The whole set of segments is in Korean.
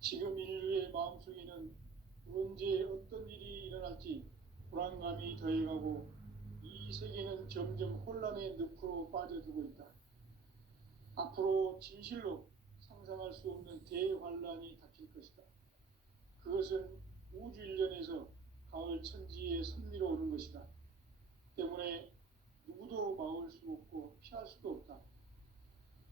지금 인류의 마음속에는 언제 어떤 일이 일어날지 불안감이 더해가고 이 세계는 점점 혼란의 늪으로 빠져들고 있다. 앞으로 진실로 상상할 수 없는 대환란이 닥칠 것이다. 그것은 우주 일련에서 가을 천지의 섭리로 오는 것이다. 때문에 누구도 막을 수 없고 피할 수도 없다.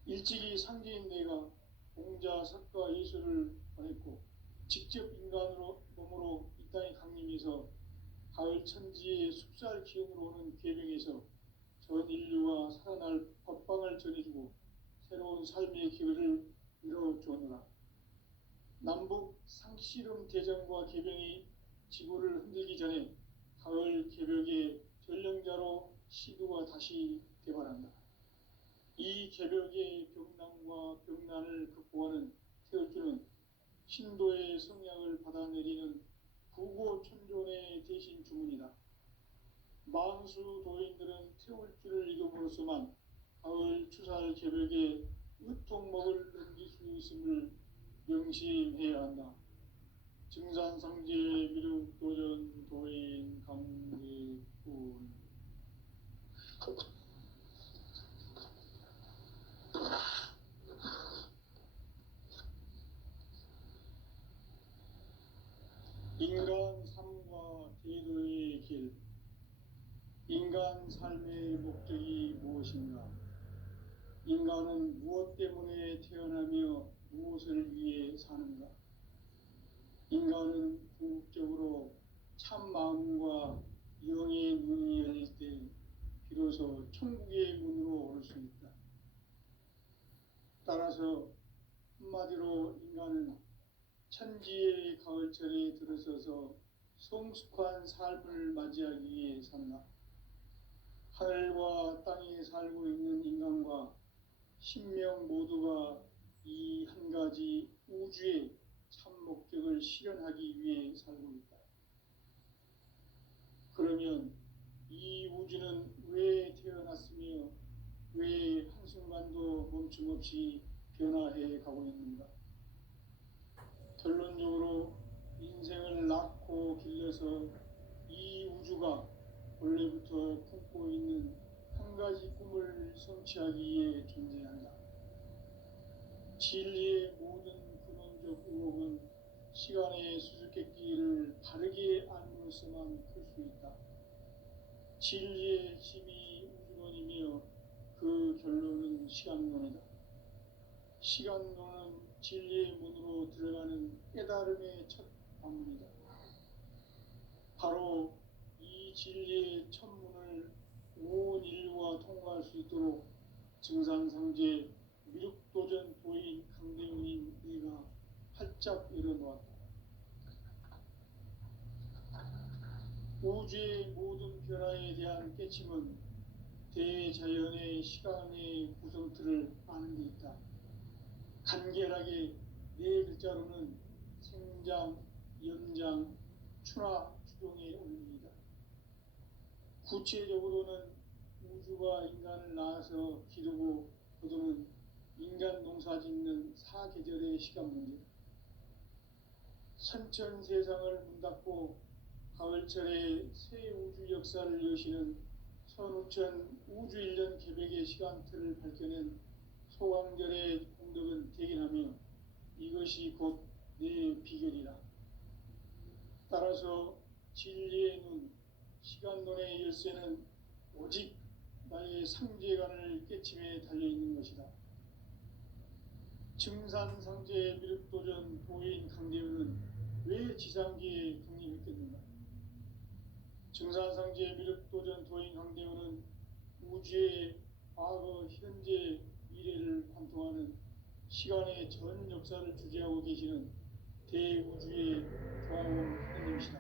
일찍이 상제인 내가 공자, 석가, 예수를 보냈고 직접 인간으로 몸으로 이 땅에 강림해서 가을 천지의 숲살 기운으로 오는 계명에서 전 인류가 살아날 법방을 전해주고 새로운 삶의 기회를 이뤄주었노라. 남북 상씨름 대전과 계병이 지구를 흔들기 전에 가을 개벽의 전령자로 시두가 다시 개발한다. 이 개벽의 병난과 병난을 극복하는 태울주는 신도의 성약을 받아내리는 부고천존의 대신 주문이다. 만수 도인들은 태울주를 이름으로서만 가을 추살 개벽에 으통먹을 넘길 수 있음을 명심해야 한다. 증산상제 미륵도전 도인 강대군. 인간 삶과 제도의 길. 인간 삶의 목적이 무엇인가? 인간은 무엇 때문에 태어나며 무엇을 위해 사는가? 인간은 궁극적으로 참 마음과 영의 눈이 열릴 때 비로소 천국의 문으로 오를 수 있다. 따라서 한마디로 인간은 천지의 가을철에 들어서서 성숙한 삶을 맞이하기 위해 산다. 하늘과 땅에 살고 있는 인간과 신명 모두가 이 한 가지 우주의 참 목적을 실현하기 위해 살고 있다. 그러면 이 우주는 왜 태어났으며 왜 한순간도 멈춤없이 변화해 가고 있는가? 결론적으로 인생을 낳고 길러서 이 우주가 원래부터 품고 있는 한 가지 꿈을 성취하기 위해 존재한다. 진리의 모든 근원적 의혹은 시간의 수수께끼를 바르게 알므로서만 풀 수 있다. 진리의 핵심이 우주론이며 그 결론은 시간론이다. 시간론은 진리의 문으로 들어가는 깨달음의 첫 방문이다. 바로 이 진리의 첫 문을 온 인류가 통과할 수 있도록 증산상제 미륵도전 도인 강대훈인 네가 활짝 열어놓았다. 우주의 모든 변화에 대한 깨침은 대자연의 시간의 구성틀을 아는 데 있다. 간결하게 네 글자로는 생장, 연장, 추나 추종의 원리이다. 구체적으로는 우주가 인간을 낳아서 기르고 거두는 인간 농사 짓는 사계절의 시간 문제다. 선천 세상을 문 닫고 가을철에 새 우주 역사를 여시는 선우천 우주 일년 개백의 시간틀을 밝혀낸 소강절의 공덕은 대견하며 이것이 곧 내 비결이라. 따라서 진리의 눈, 시간론의 열쇠는 오직 나의 상제관을 깨침에 달려있는 것이다. 증산상제 미륵도전 도인 강대훈은 왜 지상기에 강림했겠는가? 증산상제 미륵도전 도인 강대훈은 우주의 과거, 현재, 미래를 관통하는 시간의 전 역사를 주재하고 계시는 대우주의 조화원 하나님이시다.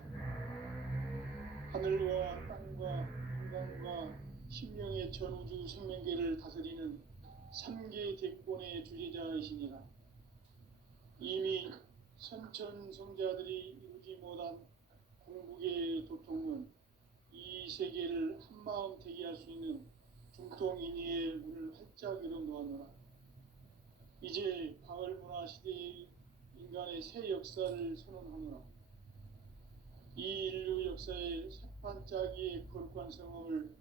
하늘과 땅과 인간과 신명의 전우주 생명계를 다스리는 3계 대권의 주재자이시니라. 이미 선천성자들이 이루지 못한 궁극의 도통은 이 세계를 한마음 되게 할 수 있는 중통인의의 문을 활짝 열어놓았노라. 이제 가을문화 시대의 인간의 새 역사를 선언하노라. 이 인류 역사의 새판짜기의 거룩한 성험을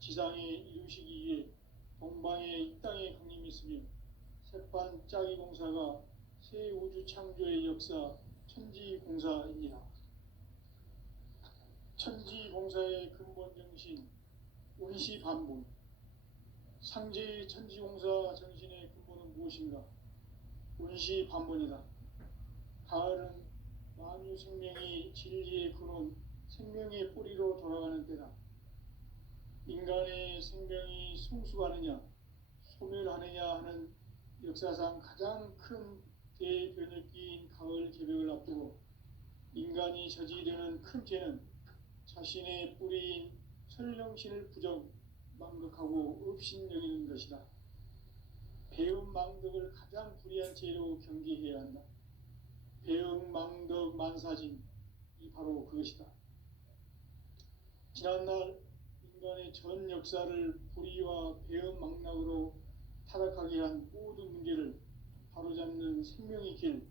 지상에 이루시기 위해 동방에 이 땅에 강림했으며 새판짜기 공사가 새 우주 창조의 역사 천지공사이니라. 천지공사의 근본 정신 운시반본. 상제의 천지공사 정신의 근본은 무엇인가? 운시반본이다. 가을은 만유 생명이 진리의 근원, 생명의 뿌리로 돌아가는 때다. 인간의 생명이 성숙하느냐, 소멸하느냐 하는 역사상 가장 큰 대변혁기인 가을 개벽을 앞두고 인간이 저지르는 큰 죄는 자신의 뿌리인 설령신을 부정, 망극하고 업신여기는 것이다. 배음 망덕을 가장 불의한 죄로 경계해야 한다. 배음 망덕 만사진, 이 바로 그것이다. 지난날 인간의 전 역사를 불의와 배음 망락으로 타락하게 한 모든 문제를 바로잡는 생명의 길,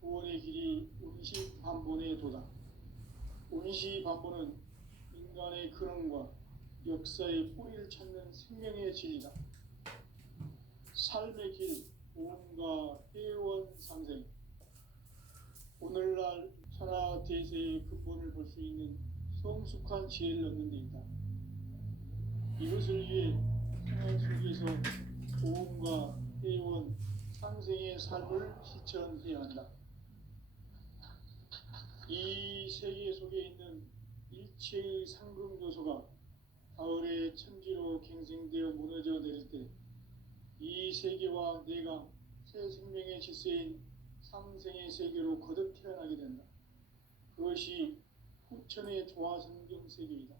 구원의 길이 운시반본의 도다. 운시반본은 인간의 근원과 역사의 뿌리를 찾는 생명의 진리다. 삶의 길, 보험과 회원 상생. 오늘날 천하 대세의 근본을 볼 수 있는 성숙한 지혜를 얻는 데 있다. 이것을 위해 생활 속에서 보험과 회원 상생의 삶을 실천해야 한다. 이 세계 속에 있는 일체의 상금 요소가 가을의 천지로 갱생되어 무너져 내릴 때 이 세계와 내가 새 생명의 질서인 상생의 세계로 거듭 태어나게 된다. 그것이 후천의 조화성경 세계이다.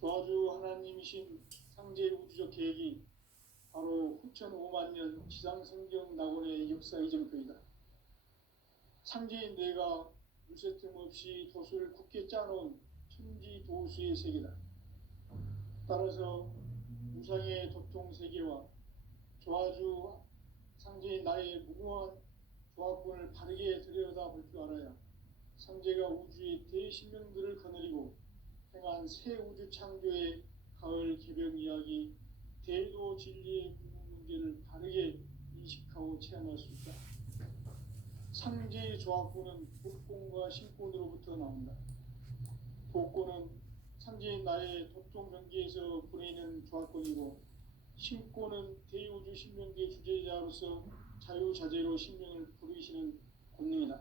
조화주 하나님이신 상제 우주적 계획이 바로 후천 5만 년 지상성경 낙원의 역사 이전표이다. 상제인 내가 물새 틈 없이 돛을 굳게 짜놓은 천지도수의 세계다. 따라서 무상의 도통 세계와 조화주 상제인 나의 무궁한 조합권을 바르게 들여다볼 줄 알아야 상제가 우주의 대신명들을 거느리고 행한 새 우주 창조의 가을 개벽 이야기, 대도 진리의 궁극 문제를 바르게 인식하고 체험할 수 있다. 상제의 조합권은 복권과 신권으로부터 나온다. 복권은 상제인 나의 도통 경계에서 보내는 조합권이고, 신권은 대우주 신명계 주제자로서 자유자재로 신명을 부르시는 권능이다.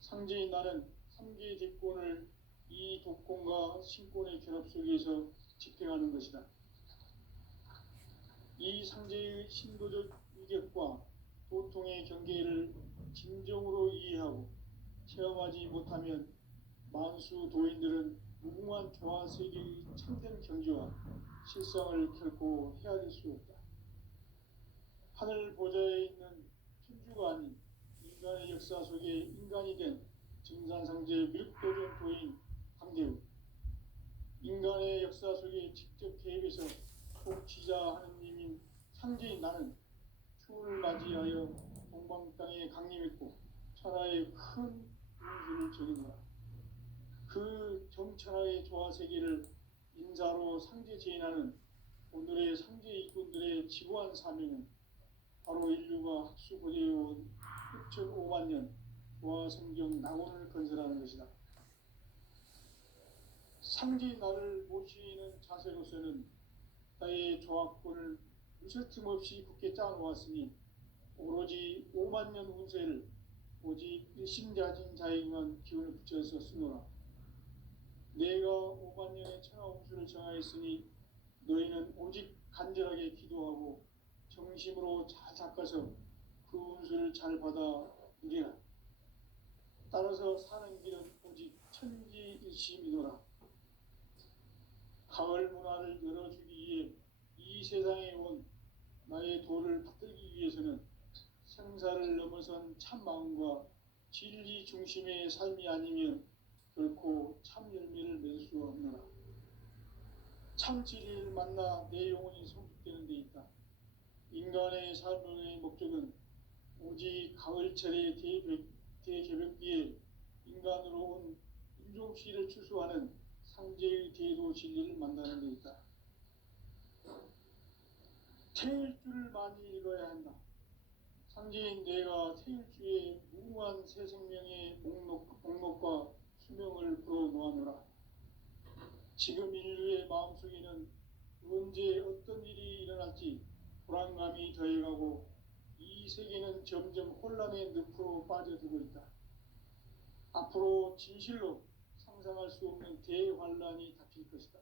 상제인 나는 3개의 대권을 이 독권과 신권의 결합 속에서 집행하는 것이다. 이 상제의 신도적 위격과 도통의 경계를 진정으로 이해하고 체험하지 못하면 만수 도인들은 무궁한 교화 세계의 참된 경지와 실상을 결코 헤아릴 수 없다. 하늘 보좌에 있는 천주가 아닌 인간의 역사 속에 인간이 된 증산상제 밀도전 도인 강대우, 인간의 역사 속에 직접 개입해서 독지자 하느님인 상제인 나는 추을 맞이하여 동방 땅에 강림했고 천하의 큰 운수를 적이노라. 그 정천하의 조화 세계를 인자로 상제 제인하는 오늘의 상제 일꾼들의 지고한 사명은 바로 인류가 학수고대해온 6,5만 년 조화 성경 낙원을 건설하는 것이다. 상제인 나를 모시는 자세로서는 나의 조합권을 무쇠 틈 없이 굳게 짜놓았으니 오로지 5만 년 운세를 오직 일심자진 자에게만 기운을 붙여서 쓰노라. 내가 5만 년의 천하 운수를 정하였으니 너희는 오직 간절하게 기도하고 정심으로 잘 닦아서 그 운수를 잘 받아 누리라. 따라서 사는 길은 오직 천지일심이노라. 가을 문화를 열어주기 위해 이 세상에 온 나의 도를 받들기 위해서는 생사를 넘어선 참 마음과 진리 중심의 삶이 아니면 결코 참 열매를 맺을 수 없노라. 참 진리를 만나 내 영혼이 성숙되는 데 있다. 인간의 삶의 목적은 오직 가을철의 대개벽기에 인간으로 온 인종시를 추수하는 상제의 대도 진리를 만나는 데 있다. 태일주를 많이 읽어야 한다. 상제인 내가 태일주의 무궁한 새 생명의 목록과 수명을 불어놓아노라. 지금 인류의 마음속에는 언제 어떤 일이 일어날지 불안감이 더해가고 이 세계는 점점 혼란의 늪으로 빠져들고 있다. 앞으로 진실로 상상할 수 없는 대환란이 닥칠 것이다.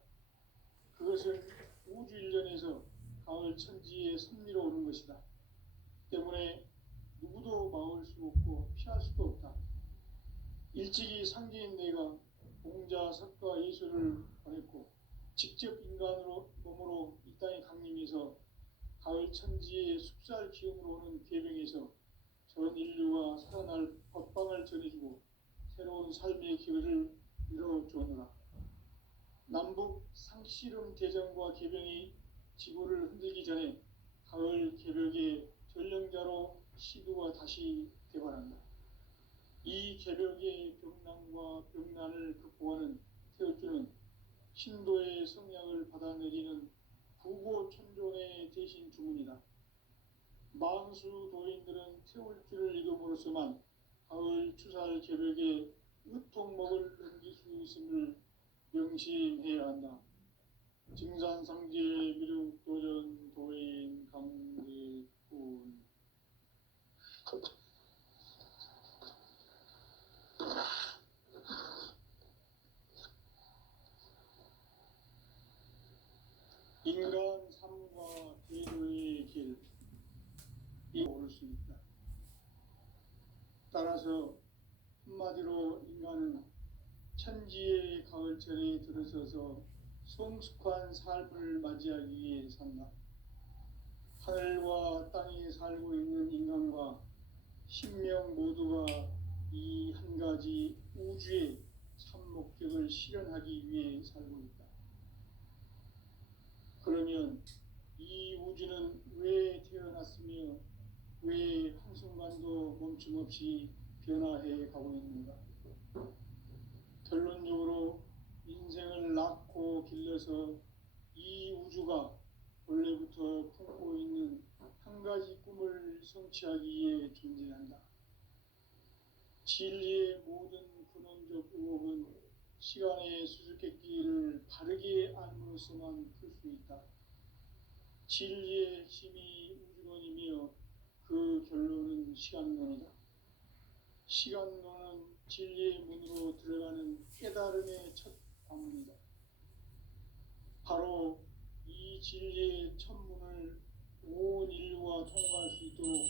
그것은 우주 일련에서 가을 천지의 섭리로 오는 것이다. 때문에 누구도 막을 수 없고 피할 수도 없다. 일찍이 상제인 내가 공자, 석가, 예수를 보냈고 직접 인간으로 몸으로 이 땅에 강림해서 가을 천지의 숲살 기운으로 오는 계명에서 전 인류가 살아날 법방을 전해주고 새로운 삶의 기회를 이뤄주었노라. 남북 상씨름 대전과 개병이 지구를 흔들기 전에 가을 개벽의 전령자로 시두가 다시 개발한다. 이 개벽의 병난과 병난을 극복하는 태어주는 신도의 성약을 받아내리는 구고천존의 대신 주문이다. 만수 도인들은 태울주를 읽음으로써만 가을 추살 개벽에 으통먹을 넘길 수 있음을 명심해야 한다. 증산상제 미륵 도전 도인 강대군. 인간 삶과 대도의 길이 오를 수 있다. 따라서 한마디로 인간은 천지의 가을철에 들어서서 성숙한 삶을 맞이하기 위해 산다. 하늘과 땅에 살고 있는 인간과 신명 모두가 이 한 가지 우주의 참 목적을 실현하기 위해 살고 있다. 그러면 이 우주는 왜 태어났으며 왜 한순간도 멈춤없이 변화해 가고 있는가? 결론적으로 인생을 낳고 길러서 이 우주가 원래부터 품고 있는 한 가지 꿈을 성취하기 위해 존재한다. 진리의 모든 근원적 의혹은 시간의 수수께끼를 바르게 알므로써만 풀 수 있다. 진리의 핵심이 우주론이며 그 결론은 시간론이다. 시간론은 진리의 문으로 들어가는 깨달음의 첫 관문이다. 바로 이 진리의 첫 문을 온 인류가 통과할 수 있도록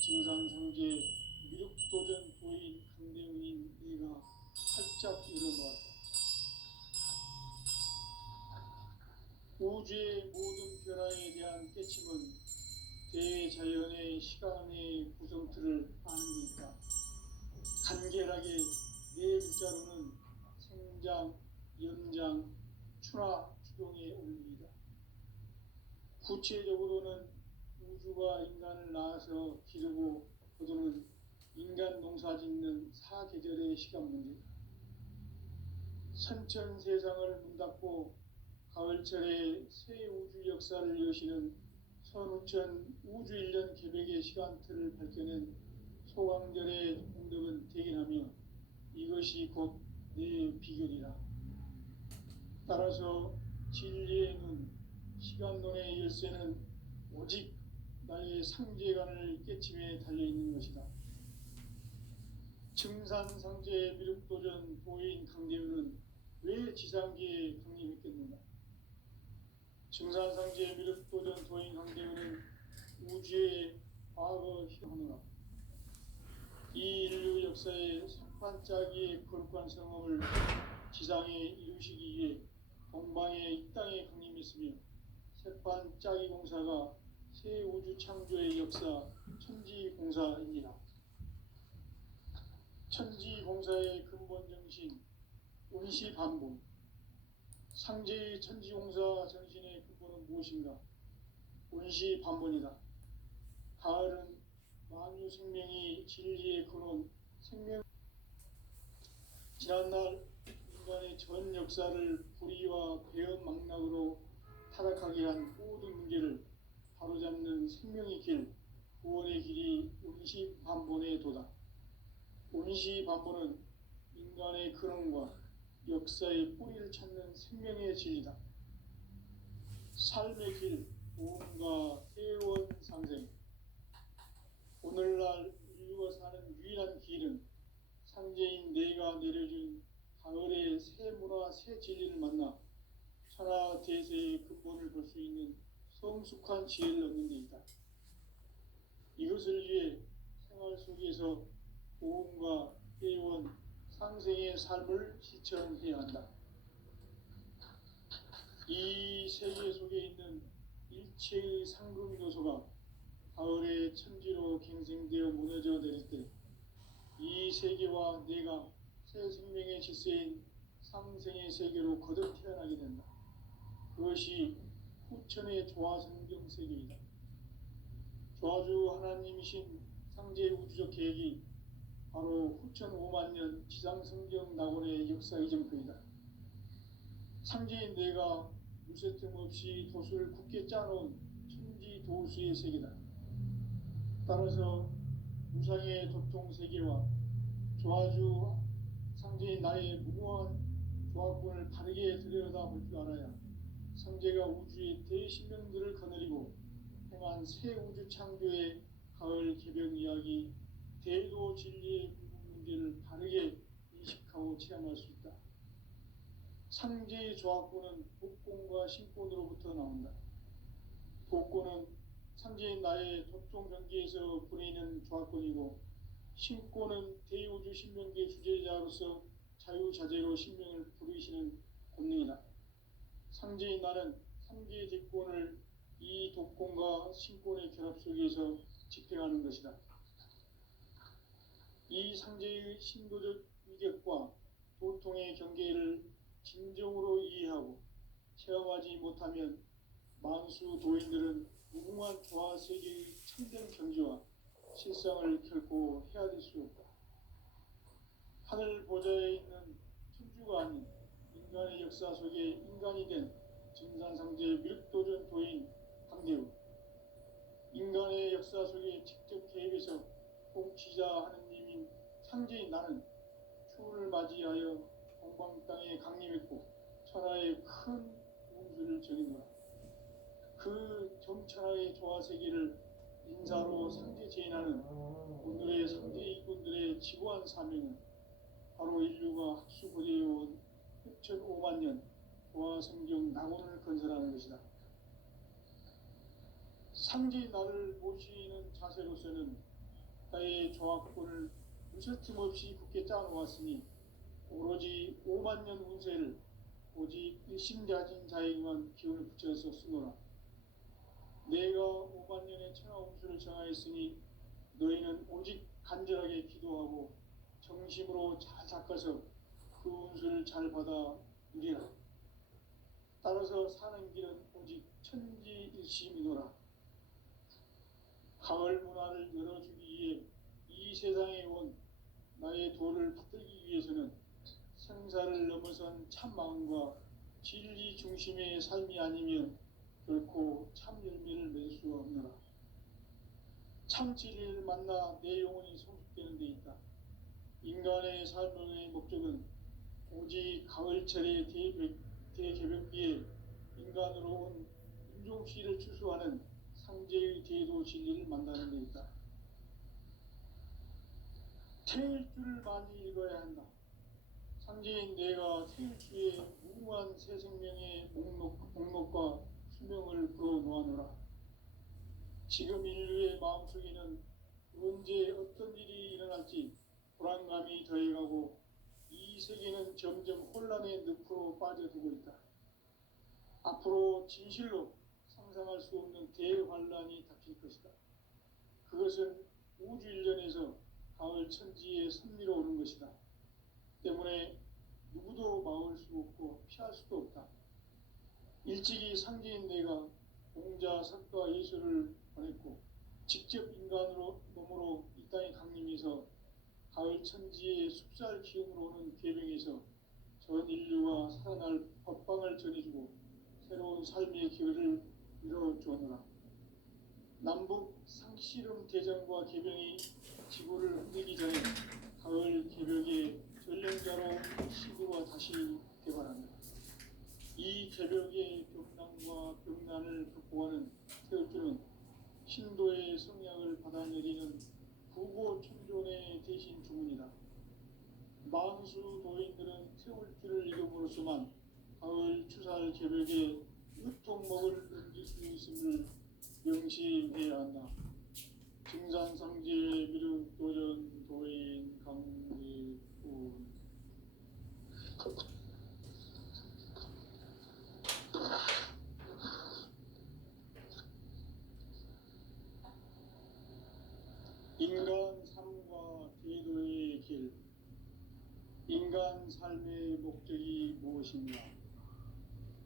증산상제 미륵도전 도인 강대훈인 내가 활짝 열어놓았다. 우주의 모든 변화에 대한 깨침은 대자연의 시간의 구성틀을 아는 데 있다. 간결하게 네 글자로는 생장, 연장, 추나 추동의 원리이다. 구체적으로는 우주가 인간을 낳아서 기르고 거두는 인간 농사 짓는 사계절의 시간 문제다. 선천 세상을 문닫고 가을철에 새 우주 역사를 여시는 선우천 우주 일년 개벽의 시간틀을 밝혀낸 소강절의 공덕은 대견하며 이것이 곧 내 비결이라. 따라서 진리의 눈, 시간론의 열쇠는 오직 나의 상제관을 깨침에 달려있는 것이다. 증산상제 미륵도전 도인 강대훈은 왜 지상계에 강림했겠는가? 증산상제 미륵도전 도인 강대훈은 우주의 과거 희망하노라. 이 인류 역사의 석판짜기의 거룩한 성험을 지상에 이루시기 위해 동방에 이 땅에 강림했으며 석판짜기 공사가 새 우주 창조의 역사 천지공사입니다. 천지공사의 근본 정신 운시반복. 상제의 천지공사 정신의 근본은 무엇인가? 운시반복이다. 가을은 만유 생명이 진리의 근원, 생명. 지난날 인간의 전 역사를 불의와 배은망락으로 타락하게 한 모든 문제를 바로잡는 생명의 길, 구원의 길이 운시반본에 도다. 운시반본은 인간의 근원과 역사의 뿌리를 찾는 생명의 진리다. 삶의 길, 보험과 회원 상생. 오늘날 인류가 사는 유일한 길은 상제인 내가 내려준 가을의 새 문화, 새 진리를 만나 천하 대세의 근본을 볼 수 있는 성숙한 지혜를 얻는 데 있다. 이것을 위해 생활 속에서 보험과 회원, 상생의 삶을 실천해야 한다. 이 세계 속에 있는 일체의 상금 요소가 가을의 천지로 갱생되어 무너져 내릴 때 이 세계와 내가 새 생명의 질서인 상생의 세계로 거듭 태어나게 된다. 그것이 후천의 조화성경 세계이다. 조화주 하나님이신 상제의 우주적 계획이 바로 후천 5만 년 지상성경 낙원의 역사 이정표이다. 상제인 내가 무쇠 틈 없이 도수를 굳게 짜놓은 천지 도수의 세계다. 따라서 무상의 도통 세계와 조화주 상제인 나의 무모한 조화권을 바르게 들여다볼 줄 알아야 상제가 우주의 대신명들을 거느리고 행한 새 우주 창조의 가을 개변 이야기, 대도 진리의 문제를 바르게 인식하고 체험할 수 있다. 상제의 조화권은 복권과 신권으로부터 나온다. 복권은 상제인 나의 도통 경계에서 부리는 조화권이고, 신권은 대우주 신명계 주제자로서 자유자재로 신명을 부르시는 권능이다. 상제인 나는 상계의 제권을 이 독권과 신권의 결합 속에서 집행하는 것이다. 이 상제의 신도적 위격과 도통의 경계를 진정으로 이해하고 체험하지 못하면 만수 도인들은 무궁한 조화 세계의 참된 경지와 실상을 결코 헤아릴 수 없다. 하늘 보좌에 있는 천주가 아닌 인간의 역사 속에 인간이 된 증산상제 미륵도전 도인 강대우, 인간의 역사 속에 직접 개입해서 통치자 하느님인 상제인 나는 추운을 맞이하여 동방 땅에 강림했고 천하의 큰 운수를 정해노라. 그 정천하의 조화세계를 인사로 상제 제인하는 오늘의 상제 이군들의 지구한 사명은 바로 인류가 학수고대해온 6,5만 년 조화성경 낙원을 건설하는 것이다. 상제인 나를 모시는 자세로서는 나의 조화권을 무쇠틈 없이 굳게 짜놓았으니 오로지 5만 년 운세를 오직 일심자진 자에게만 기운을 붙여서 쓰노라. 내가 5만 년의 천하 운수를 정하였으니 너희는 오직 간절하게 기도하고 정심으로 잘 닦아서 그 운수를 잘 받아 누리라. 따라서 사는 길은 오직 천지일심이노라. 가을 문화를 열어주기 위해 이 세상에 온 나의 도를 붙들기 위해서는 생사를 넘어선 참 마음과 진리 중심의 삶이 아니면 결코 참 열매를 맺을 수가 없노라. 참 진리를 만나 내 영혼이 성숙되는 데 있다. 인간의 삶의 목적은 오직 가을철의 대개벽기에 인간으로 온 인종시를 추수하는 상제의 대도 진리를 만나는 데 있다. 태일주를 많이 읽어야 한다. 상제인 내가 태일주의 무궁한 새 생명의 목록과 수명을 풀어놓아노라. 지금 인류의 마음속에는 언제 어떤 일이 일어날지 불안감이 더해가고 이 세계는 점점 혼란의 늪으로 빠져들고 있다. 앞으로 진실로 상상할 수 없는 대환란이 닥칠 것이다. 그것은 우주 일련에서 가을 천지의 섭리로 오는 것이다. 때문에 누구도 막을 수 없고 피할 수도 없다. 일찍이 상제인 내가 공자, 석가, 예수를 보냈고 직접 인간으로 몸으로 이 땅에 강림해서 가을 천지의 숲살 기운으로 오는 계명에서 전 인류가 살아날 법방을 전해주고 새로운 삶의 기회를 이뤄주었노라. 남북 상씨름 대전과 계명이 지구를 흔들기 전에 가을 개벽의 전령자로 시구가 다시 개발합니다. 이 개벽의 벽난과 벽난을 극복하는 태극기는 신도의 성향을 받아내리는 구고천존의 대신 주문이다. 만수 도인들은 태울기를 이름으로서만 가을 추살 개벽에 유통목을 넘길 수 있음을 명심해야 한다. 증산상제 미륵도전 도인 강리군. 인간 삶과 제도의 길. 인간 삶의 목적이 무엇인가?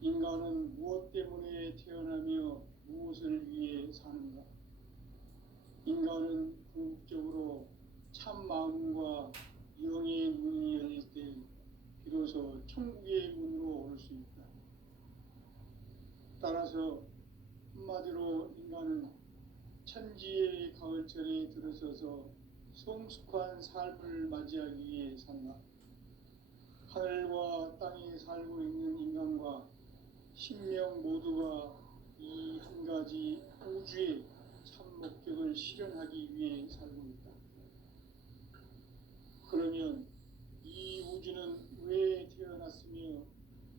인간은 무엇 때문에 태어나며 무엇을 위해 사는가? 인간은 궁극적으로 참 마음과 영의 문이 열릴 때 비로소 천국의 문으로 올 수 있다. 따라서 한마디로 인간은 천지의 가을철에 들어서서 성숙한 삶을 맞이하기 위해 산다. 하늘과 땅에 살고 있는 인간과 신명 모두가 이 한 가지 우주의 참 목적을 실현하기 위해 살고 있다. 그러면 이 우주는 왜 태어났으며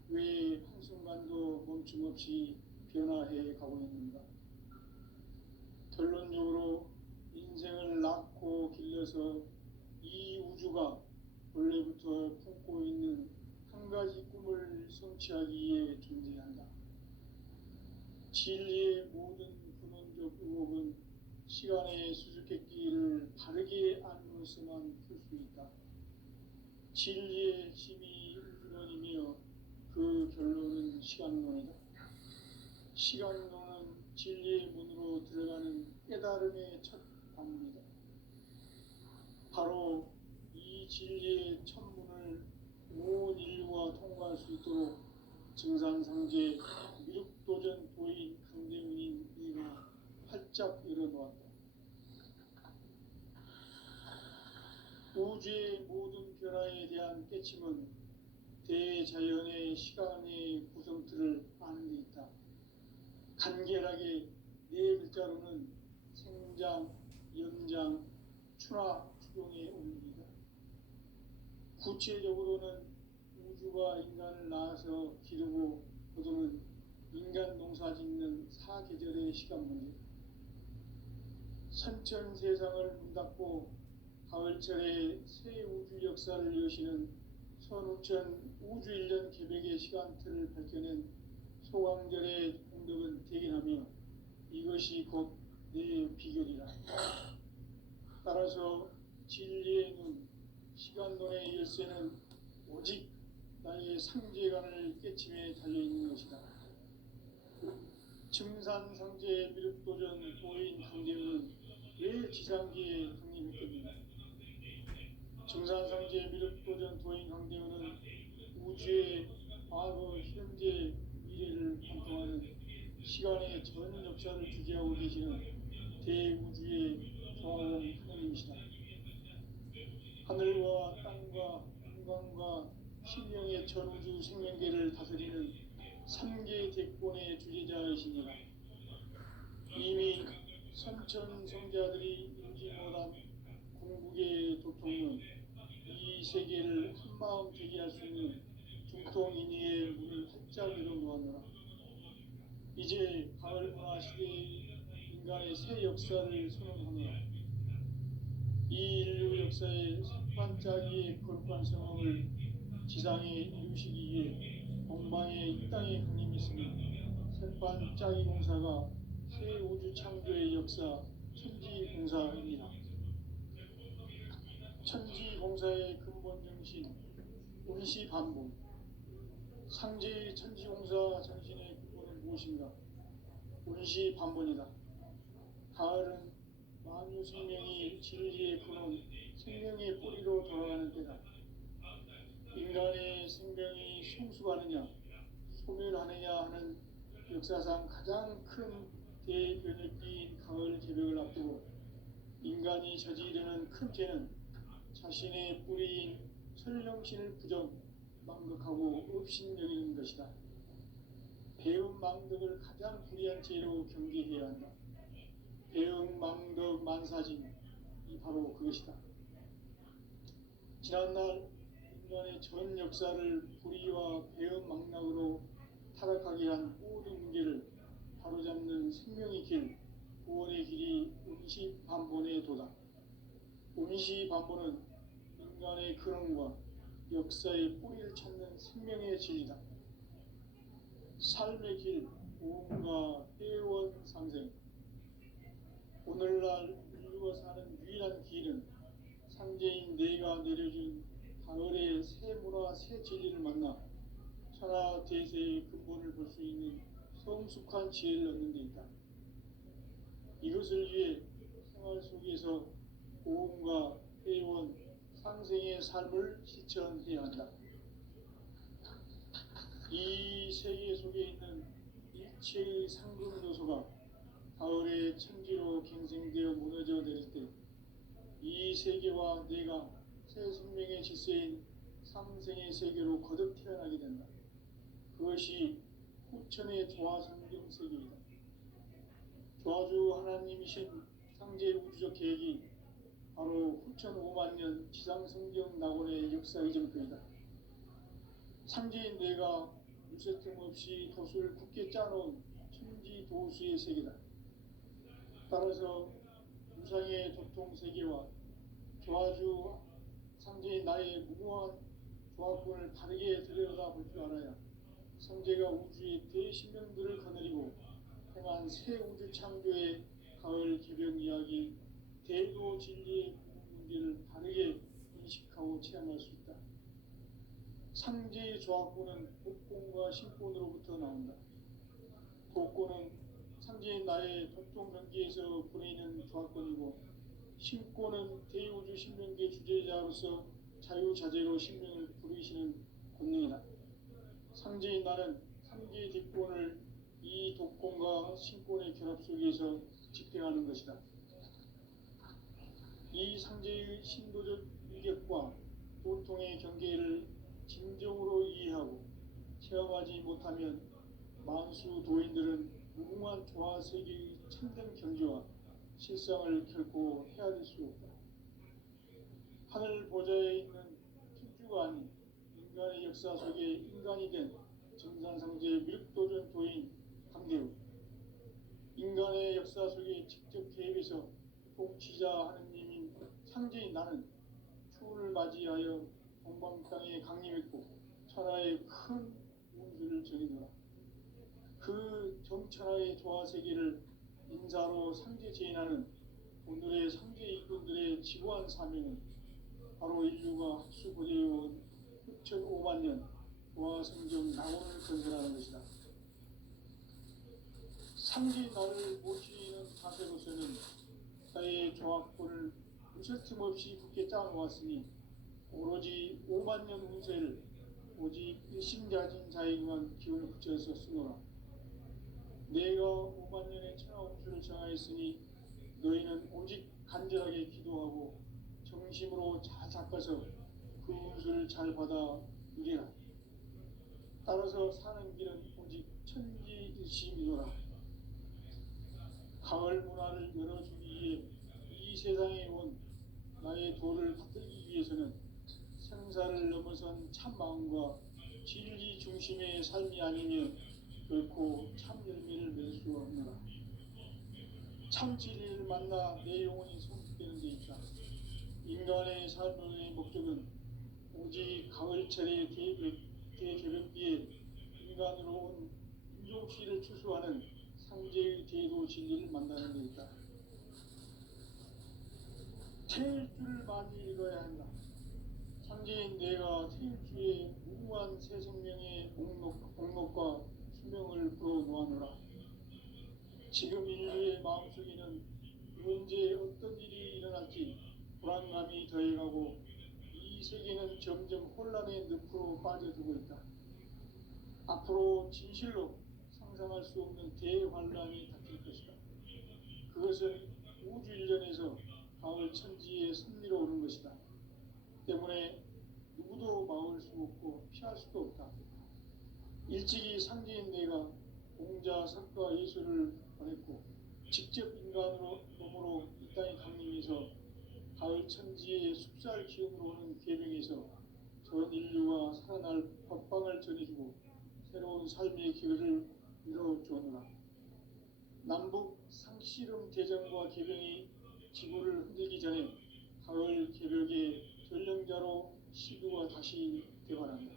왜 한순간도 멈춤없이 변화해 가고 있는가? 결론적으로 인생을 낳고 길러서 이 우주가 원래부터 품고 있는 한 가지 꿈을 성취하기 위해 존재한다. 진리의 모든 근원적 의혹은 시간의 수수께끼를 바르게 안으로서만 풀 수 있다. 진리의 핵심이 우주론이며 그 결론은 시간론이다. 시간론은 진리의 문으로 들어가는 깨달음의 첫 방문이다. 바로 이 진리의 천문을 온 인류가 통과할 수 있도록 증산상제 미륵도전 도인 강대문인 이가 활짝 열어놓았다. 우주의 모든 변화에 대한 깨침은 대자연의 시간의 구성틀을 아는 데 있다. 간결하게 네 글자로는 생장, 연장, 추나 추동의 원리이다. 구체적으로는 우주가 인간을 낳아서 기르고 거두는 인간 농사 짓는 사계절의 시간 문제. 선천 세상을 문 닫고 가을철에 새 우주 역사를 여시는 선우천 우주 1년 개벽의 시간틀을 밝혀낸 소강절의 공덕은 대견하며 이것이 곧 내 비결이라. 따라서 진리의 눈, 시간론의 열쇠는 오직 나의 상제관을 깨침에 달려있는 것이다. 증산상제 미륵도전 도인 강대문은 왜 지상기에 강림했겠느냐? 증산상제 미륵도전 도인 강대문은 우주의 과거, 현재, 미래를 관통하는 시간의 전 역사를 주재하고 계시는 대우주의 정화공 하나님이시다. 하늘과 땅과 인간과 신령의 전우주 생명계를 다스리는 3개 대권의 주재자이시니라. 이미 선천 성자들이 인지 못한 궁극의 도통은 이 세계를 한마음 되게 할 수 있는 중통인의의 문을 활짝 열어놓았노라. 이제 가을 문화 시대의 인간의 새 역사를 선언하노라. 이 인류 역사의 반짝이의 거룩한 성함을 지상에 이루시기 위해 동방에 이 땅에 강림했으니 새반짝이 공사가 새 우주 창조의 역사 천지공사입니다. 천지공사의 근본 정신 운시반복. 상제의 천지공사 정신의 근본은 무엇인가? 운시반복이다. 가을은 만유 생명이 진리의 근원, 생명의 뿌리로 돌아가는 때다. 인간의 생명이 성숙하느냐, 소멸하느냐 하는 역사상 가장 큰 대변혁기인 가을 개벽을 앞두고 인간이 저지르는 큰 죄는 자신의 뿌리인 설령신을 부정, 망극하고 업신여기는 것이다. 배음 망덕을 가장 불의한 죄로 경계해야 한다. 배음 망덕 만사진이 바로 그것이다. 지난날 인간의 전 역사를 불의와 배음 망락으로 타락하게 한 모든 문제를 바로잡는 생명의 길, 구원의 길이 운시반본의 도다. 운시반본은 인간의 근원과 역사의 뿌리를 찾는 생명의 진리다. 삶의 길, 구원과 회원 상생. 오늘날 인류가 사는 유일한 길은 상제인 내가 내려준 가을의 새 문화, 새 진리를 만나 천하 대세의 근본을 볼 수 있는 성숙한 지혜를 얻는 데 있다. 이것을 위해 생활 속에서 고음과 회원, 상생의 삶을 실천해야 한다. 이 세계 속에 있는 일체의 상금 요소가 가을의 천지로 갱생되어 무너져 내릴 때 이 세계와 내가 새 생명의 질서인 상생의 세계로 거듭 태어나게 된다. 그것이 후천의 조화성경 세계이다. 조화주 하나님이신 상제 우주적 계획이 바로 후천 5만 년 지상성경 낙원의 역사 이정표이다. 상제인 내가 무쇠 틈 없이 돛을 굳게 짜놓은 천지 도수의 세계다. 따라서 무상의 도통 세계와 조화주 상제인 나의 무모한 조합권을 바르게 들여다볼 줄 알아야 상제가 우주의 대신명들을 거느리고 행한 새 우주 창조의 가을 개벽 이야기, 대도 진리의 문제를 바르게 인식하고 체험할 수 있다. 상제의 조합권은 복권과 신권으로부터 나온다. 복권은 상제인 나의 도통 경계에서 보내는 조합권이고, 신권은 대우주 신명계 주제자로서 자유자재로 신명을 부르시는 권능이다. 상제인 나는 상제의 뒷권을 이 독권과 신권의 결합 속에서 집행하는 것이다. 이 상제의 신도적 위격과 도통의 경계를 진정으로 이해하고 체험하지 못하면 만수 도인들은 무궁한 조화세계의 참된 경지와 실상을 결코 헤아릴 수 없다. 하늘 보좌에 있는 천주가 아닌 인간의 역사 속에 인간이 된 정산상제의 밀도전 도인 강대우, 인간의 역사 속에 직접 개입해서 통치자 하느님인 상제인 나는 추운을 맞이하여 동방 땅에 강림했고 천하의 큰 운수를 정해노라. 그 정천하의 조화세계를 인사로 상제 제인하는 오늘의 상제 이꾼들의 지고한 사명은 바로 인류가 학수고대해온 6,500만 년 조화성경 낙원을 건설하는 것이다. 상제 나를 모시는 자세로서는 나의 조합권을 무쇠 틈 없이 굳게 짜놓았으니 오로지 5만 년 운세를 오직 일심자진 자에게만 기운을 붙여서 쓰노라. 내가 5만 년의 천하 운수를 정하였으니 너희는 오직 간절하게 기도하고 정심으로 잘 닦아서 그 운수를 잘 받아 누리라. 따라서 사는 길은 오직 천지일심이노라. 가을 문화를 열어주기 위해 이 세상에 온 나의 도를 받들기 위해서는 생사를 넘어선 참 마음과 진리 중심의 삶이 아니면 결코 참 열매를 맺을 수 없노라. 참 진리를 만나 내 영혼이 성숙되는 데 있다. 인간의 삶의 목적은 오직 가을철의 대개벽기에 인간으로 온 인종시를 추수하는 상제의 대도 진리를 만나는 데 있다. 태일주를 많이 읽어야 한다. 상제인 내가 태일주의 무궁한 새 생명의 목록과 수명을 불어놓아노라. 지금 인류의 마음속에는 언제 어떤 일이 일어날지 불안감이 더해가고 이 세계는 점점 혼란의 늪으로 빠져들고 있다. 앞으로 진실로 상상할 수 없는 대환란이 닥칠 것이다. 그것은 우주 일련에서 가을 천지의 섭리로 오는 것이다. 때문에 누구도 막을 수 없고 피할 수도 없다. 일찍이 상제인 내가 공자, 석가, 예수를 보냈고 직접 인간으로 몸으로 이 땅에 강림해서 가을 천지의 숲살 기운으로 오는 계명에서 전 인류가 살아날 법방을 전해주고 새로운 삶의 기회를 이뤄주었노라. 남북 상씨름 대전과 계명이 지구를 흔들기 전에 가을 개벽의 전령자로 시구가 다시 되관한다.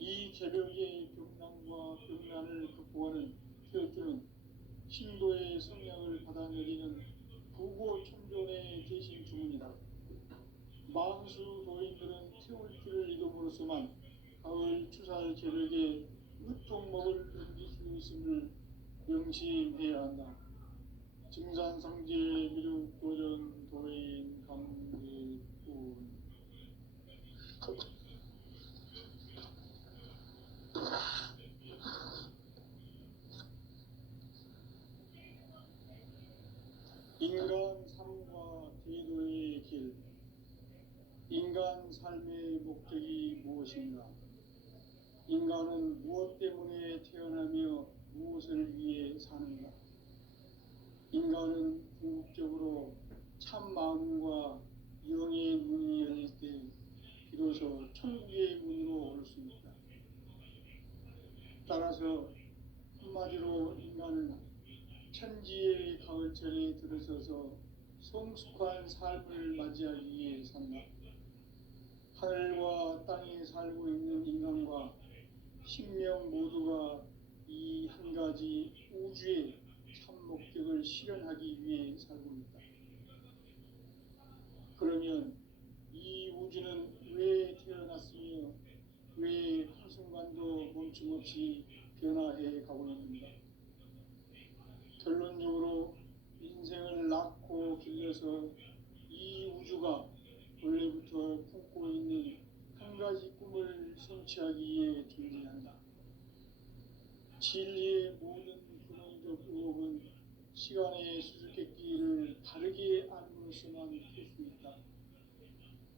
이 개벽의 병난과 병난을 극복하는 태어주는 신도의 성량을 받아내리는 부고천존의 대신 주문이다. 만수 도인들은 태울 길을 이름으로서만 가을 추살 개벽에 으통목을 넘길 수 있음을 명심해야 한다. 증산상제 미륵 도전 도인 강제군 인간 삶과 대도의 길. 인간 삶의 목적이 무엇인가? 인간은 무엇 때문에 태어나며 무엇을 위해 사는가? 인간은 궁극적으로 참 마음과 영의 문이 열릴 때 비로소 천국의 문으로 올 수 있다. 따라서 한마디로 인간은 천지의 가을철에 들어서서 성숙한 삶을 맞이하기 위해 산다. 하늘과 땅에 살고 있는 인간과 신명 모두가 이 한 가지 우주의 참 목적을 실현하기 위해 살고 있다. 그러면 이 우주는 왜 태어났으며 왜 한순간도 멈춤없이 변화해 가고 있는가? 결론적으로 인생을 낳고 길러서 이 우주가 원래부터 품고 있는 한 가지 꿈을 성취하기 위해 존재한다. 진리의 모든 근원적 의혹은 시간의 수수께끼를 바르게 알므로서만 풀 수 있다.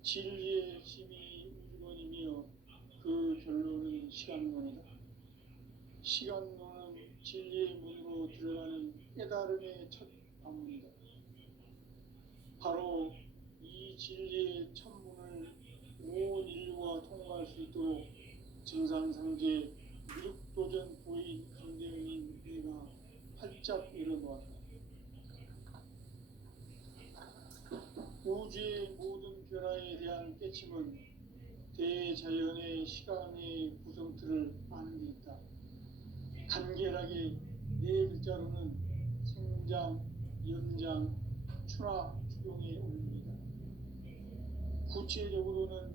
진리의 핵심이 우주론이며 그 결론은 시간론이다. 시간론은 진리의 문으로 들어가는 깨달음의 첫 방문이다. 바로 이 진리의 첫 문을 온 인류가 통과할 수 있도록 증산상제 미륵도전 부인 강대현인 내가 활짝 열어놓았다. 우주의 모든 변화에 대한 깨침은 대자연의 시간의 구성틀을 아는 데 있다. 간결하게 네 글자로는 생장, 연장, 추나 추동의 원리이다. 구체적으로는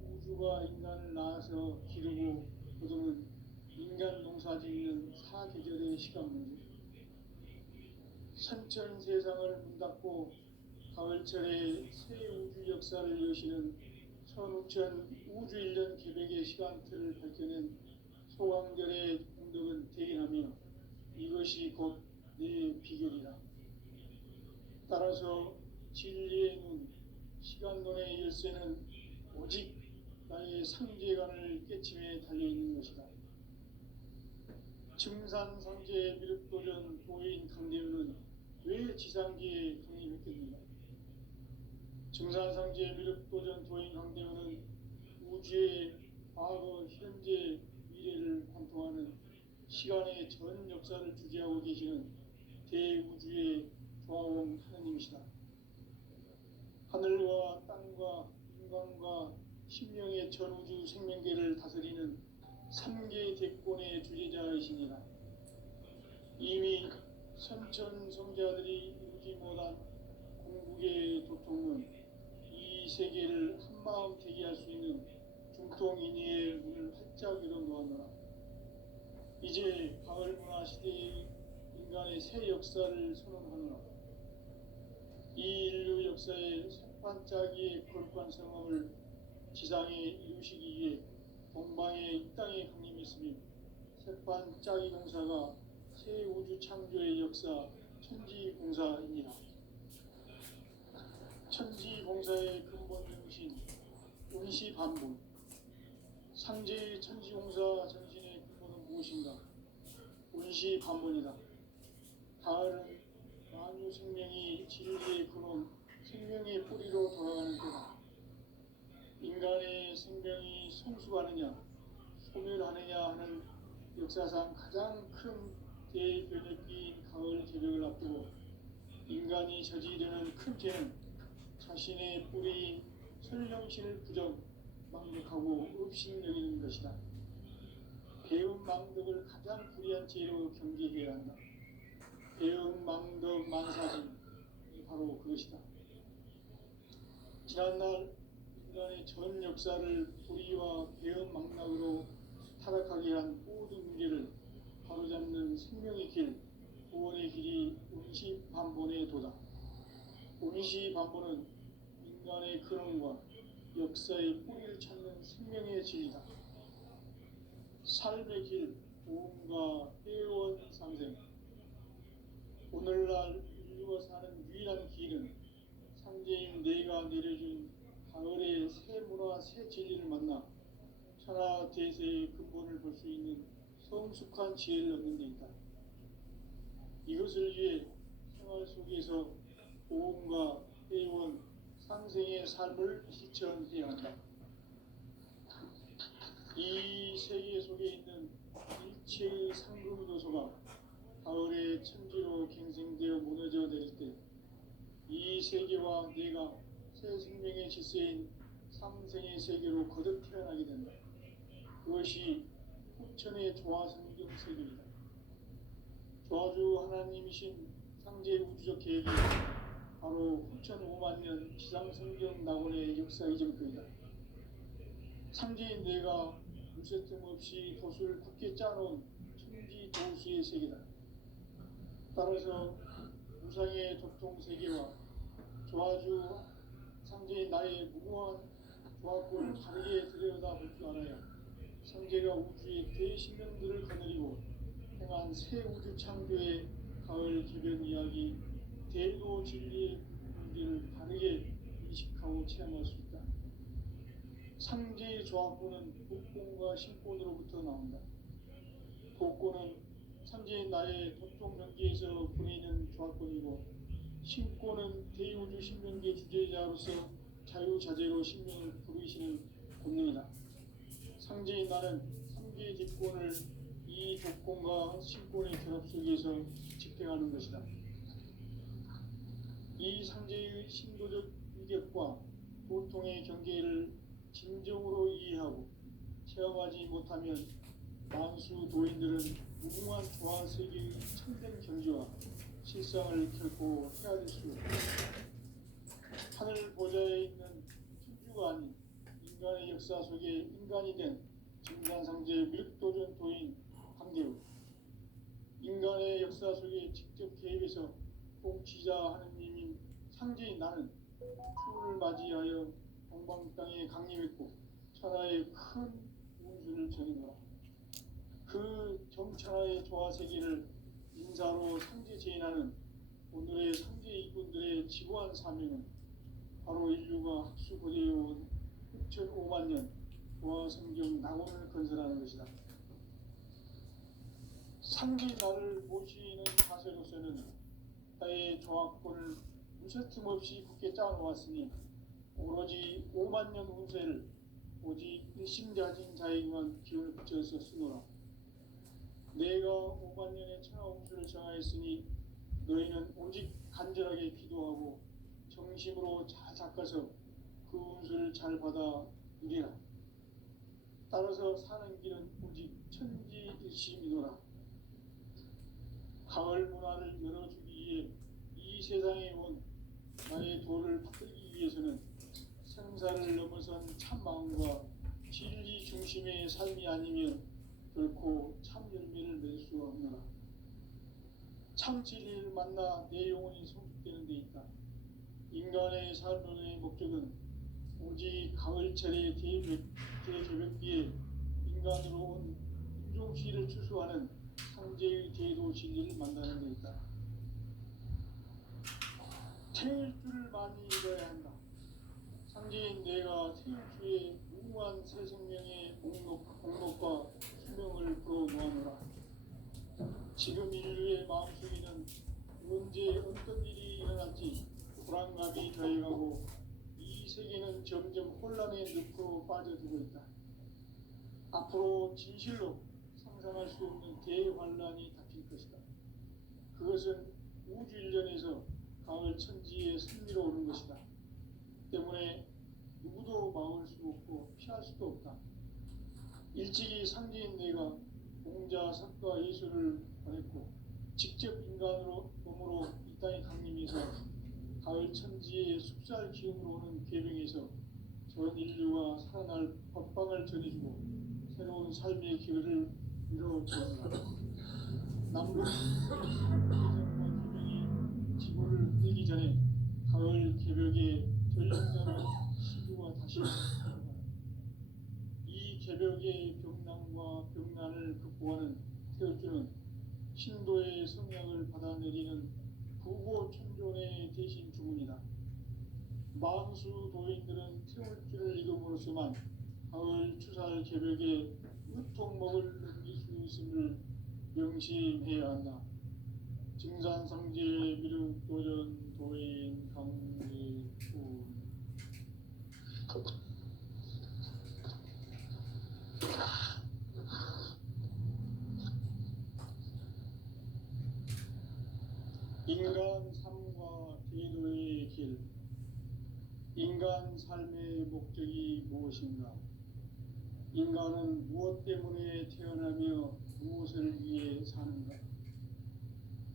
우주가 인간을 낳아서 기르고 거두는 인간 농사 짓는 사계절의 시간 문제, 선천 세상을 문 닫고 가을철에 새 우주 역사를 여시는 선우천 우주 일년 계백의 시간틀을 밝혀낸 소강절의 공덕은 대견하며 이것이 곧 내 비결이라. 따라서 진리의 눈, 시간론의 열쇠는 오직 나의 상제관을 깨침에 달려있는 것이다. 증산상제 미륵도전 도인 강대현은 왜 지상계에 강림했겠는가? 증산상제 미륵도전 도인 강대현은 우주의 과거, 현재, 미래를 관통하는 시간의 전 역사를 주재하고 계시는 대우주의 조화원 하나님이시다. 하늘과 땅과 인간과 신명의 전우주 생명계를 다스리는 3개 대권의 주재자이시니라. 이미 선천성자들이 이루지 못한 궁극의 도통은 이 세계를 한마음 되게 할 수 있는 중통인의의 문을 활짝 열어놓았노라. 이제 가을 문화 시대의 인간의 새 역사를 선언하노라. 이 인류 역사의 색반짝이의 거룩한 성함을 지상에 이루시기 위해 동방에 이 땅에 강림했으며 색반짝이 공사가 새 우주 창조의 역사 천지공사입니다. 천지공사의 근본 정신 운시반본. 상제의 천지공사 정신의 근본은 무엇인가? 운시반본이다. 가을은 만유 생명이 진리의 근원, 생명의 뿌리로 돌아가는 때다. 인간의 생명이 성숙하느냐, 소멸하느냐 하는 역사상 가장 큰 대변혁기인 가을 개벽을 앞두고 인간이 저지르는 큰 죄는 자신의 뿌리인 설령신을 부정, 망덕하고 업신여기는 것이다. 배은 망덕을 가장 불의한 죄로 경계해야 한다. 배은 망덕 만사진이 바로 그것이다. 지난날 인간의 전 역사를 불의와 배은 망락으로 타락하게 한 모든 문제를 바로잡는 생명의 길, 구원의 길이 운시반본의 도다. 운시반본은 인간의 근원과 역사의 뿌리를 찾는 생명의 진리다. 삶의 길, 보험과 회원 상생. 오늘날 인류가 사는 유일한 길은 상제인 내가 내려준 가을의 새 문화, 새 진리를 만나 천하 대세의 근본을 볼 수 있는 성숙한 지혜를 얻는 데 있다. 이것을 위해 생활 속에서 보험과 회원, 상생의 삶을 실천해야 한다. 이 세계 속에 있는 일체의 상금 요소가 가을의 천지로 갱생되어 무너져 내릴 때 이 세계와 내가 새 생명의 질서인 상생의 세계로 거듭 태어나게 된다. 그것이 후천의 조화성경 세계이다. 조화주 하나님이신 상제 우주적 계획이 바로 후천 5만 년 지상성경 낙원의 역사 이전거이다. 상제인 내가 무쇠틈 없이 돛을 굳게 짜놓은 천지 도수의 세계다. 따라서 무상의 도통 세계와 조화주 상제인 나의 무모한 조화권을 다르게 들여다볼 줄 알아야 상제가 우주의 대신명들을 거느리고 행한 새 우주 창조의 가을 개변 이야기, 대도 진리의 문제를 다르게 인식하고 체험할 수 있다. 상제의 조합권은 복권과 신권으로부터 나온다. 복권은 상제인 나의 도통 경계에서 보내는 조합권이고, 신권은 대우주 신명계 주제자로서 자유자재로 신명을 부르시는 권능이다. 상제인 나는 3개의 뒷권을 이 독권과 신권의 결합 속에서 집행하는 것이다. 이 상제의 신도적 위격과 보통의 경계를 진정으로 이해하고 체험하지 못하면 만수 도인들은 무궁한 조화 세계의 참된 경지와 실상을 결코 헤아릴 수 없다. 하늘 보좌에 있는 천주가 아닌 인간의 역사 속에 인간이 된 증산상제 밀도전 도인 황대우, 인간의 역사 속에 직접 개입해서 통치자 하느님인 상제인 나는 추운을 맞이하여 동방 땅에 강림했고 천하의 큰 운수를 전해노라. 그 정천하의 조화 세계를 인사로 상제 제인하는 오늘의 상제 이군들의 지고한 사명은 바로 인류가 학수고대해온 6,5만 년 조화 성경 낙원을 건설하는 것이다. 상제 나를 모시는 자세로서는 나의 조화권을 무쇠틈 없이 굳게 짜놓았으니 오로지 5만 년 운세를 오직 일심가진 자에게만 기운을 붙여서 쓰노라. 내가 5만 년의 천하 운수를 정하였으니 너희는 오직 간절하게 기도하고 정심으로 잘 닦아서 그 운수를 잘 받아 누리라. 따라서 사는 길은 오직 천지일심이노라. 가을 문화를 열어주기 위해 이 세상에 온 나의 도를 받들기 위해서는 생사를 넘어선 참 마음과 진리 중심의 삶이 아니면 결코 참 열매를 맺을 수 없노라. 참 진리를 만나 내 영혼이 성숙되는 데 있다. 인간의 삶의 목적은 오직 가을철의 대개벽기에 인간으로 온 인종시를 추수하는 상제의 제도 진리를 만나는 데 있다. 태울 줄을 많이 읽어야 한다. 상제인 내가 태울 주에 무한 새 생명의 공목과 수명을 불어놓아노라. 지금 인류의 마음속에는 언제 어떤 일이 일어날지 불안감이 더해가고 이 세계는 점점 혼란의 늪으로 빠져들고 있다. 앞으로 진실로 상상할 수 없는 대환란이 닥칠 것이다. 그것은 우주 일련에서 가을 천지에 승리로 오는 것이다. 때문에 누구도 막을 수 없고 피할 수도 없다. 일찍이 상제인 내가 공자, 석가, 예수를 보냈고 직접 인간으로 몸으로 이 땅에 강림해서 가을 천지의 숲살 기운으로 오는 계명에서 전 인류와 살아날 법방을 전해주고 새로운 삶의 기회를 이뤄주었다. 남북 개정과 계명이 지구를 흔들기 전에 가을 개벽의 전력자는 시구가 다시 일어난다. 이 개벽의 병난과 병난을 극복하는 태울주는 신도의 성령을 받아내리는 부고천존의 대신 주문이다. 만수 도인들은 태울주를 읽음으로써만 가을 추살 개벽에 으통목을 넘길 수 있음을 명심해야 한다. 증산상제 미륵도전 도인 강제훈. 인간 삶과 제도의 길. 인간 삶의 목적이 무엇인가? 인간은 무엇 때문에 태어나며 무엇을 위해 사는가?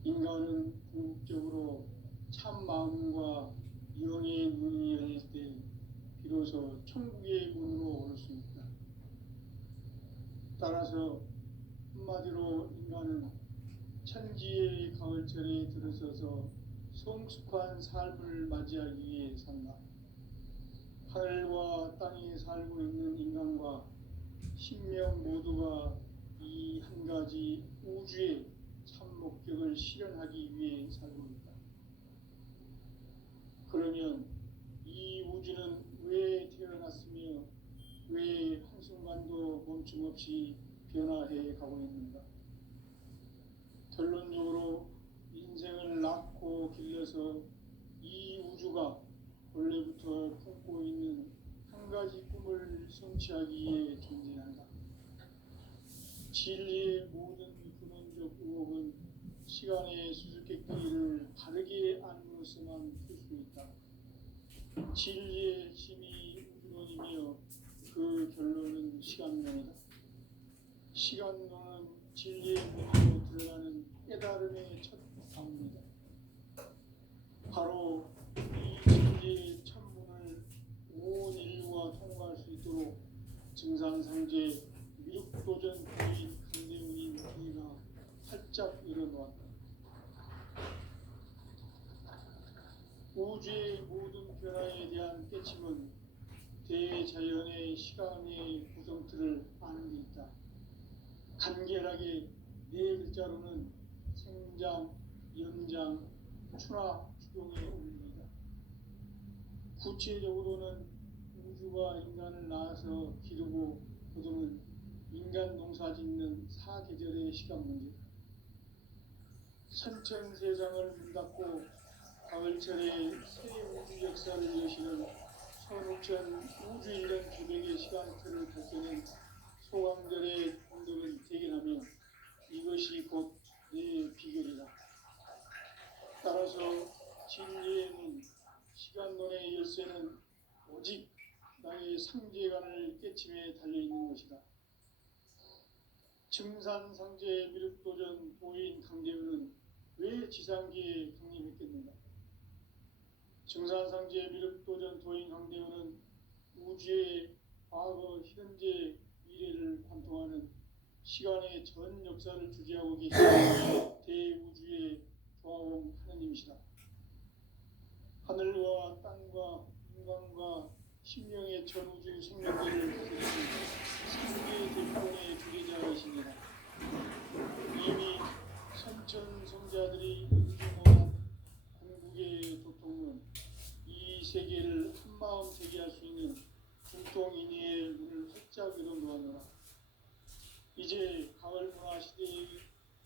인간은 궁극적으로 참 마음과 영의 눈이 열릴 때 비로소 천국의 문으로 올 수 있다. 따라서 한마디로 인간은 천지의 가을철에 들어서서 성숙한 삶을 맞이하기 위해 산다. 하늘과 땅에 살고 있는 인간과 신명 모두가 이 한 가지 우주의 참 목적을 실현하기 위해 살고 있다. 그러면 이 우주는 왜 태어났으며 왜 한순간도 멈춤 없이 변화해 가고 있는가? 결론적으로 인생을 낳고 길러서 이 우주가 원래부터 품고 있는 한 가지 꿈을 성취하기 위해 존재한다. 진리의 모든 근원적 의혹은 시간의 수수께끼를 바르게 안으로서만 풀 수 있다. 진리의 핵심이 우주론이며 그 결론은 시간론이다. 시간론은 진리의 문으로 들어가는 깨달음의 첫 단문이다. 바로 이 진리의 천문을 온 인류가 통과할 수 있도록 증산상제 미륵도전 도인 강대훈이 우리가 활짝 일어놓았다. 우주의 모든 변화에 대한 깨침은 대자연의 시간의 구성틀을 아는 데 있다. 간결하게 네 글자로는 생장, 연장, 추나 추동에 올립니다. 구체적으로는 우주가 인간을 낳아서 기르고 거두는 인간 농사 짓는 사계절의 시간 문제. 선천 세상을 문 닫고 가을철에 새 우주 역사를 여시는 선우천 우주 일년 기백의 시간틀을 밝혀낸 소강들의 공들은 대견하며 이것이 곧 내 비결이다. 따라서 진리의 문, 시간론의 열쇠는 오직 나의 상제관을 깨침에 달려있는 것이다. 증산상제 미륵도전 도인 강제훈은 왜 지상기에 강림했겠는가? 증산상제 미륵도전 도인 강제훈은 우주의 과거, 현재, 미래를 관통하는 시간의 전 역사를 주재하고 계신 대우주의 조화원 하느님이시다. 하늘과 땅과 인간과 신명의 전우주 생명들을 다스리신 삼계 대권의 주계자이십니다. 이미 선천성자들이 인정한 궁극의 도통은 이 세계를 한마음 되게 할 수 있는 중통인의의 문을 활짝 열어놓았노라. 이제 가을 문화 시대의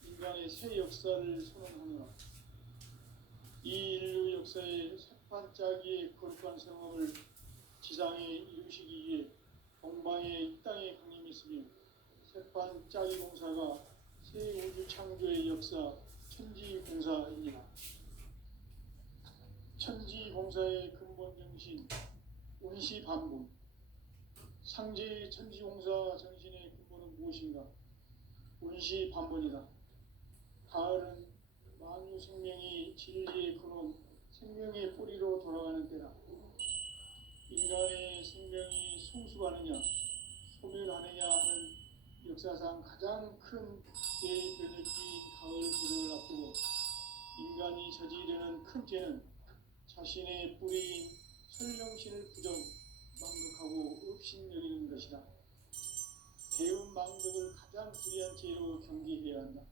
인간의 새 역사를 선언하노라. 이 인류 역사의 새판짜기의 거룩한 성업을 지상에 이루시기 위해 동방의 이 땅에 강림했으며 새판짜기 공사가 새 우주 창조의 역사 천지공사입니다. 천지공사의 근본 정신 운시반본. 상제의 천지공사 정신의 근본은 무엇인가? 운시반본이다. 가을은 만유 생명이 진리의 근원, 생명의 뿌리로 돌아가는 때다. 인간의 생명이 성숙하느냐, 소멸하느냐 하는 역사상 가장 큰 대변의 기인 가을節을 앞두고 인간이 저지르는 큰 죄는 자신의 뿌리인 설령신을 부정, 망극하고 업신여기는 것이다. 배은 망덕을 가장 불의한 죄로 경계해야 한다.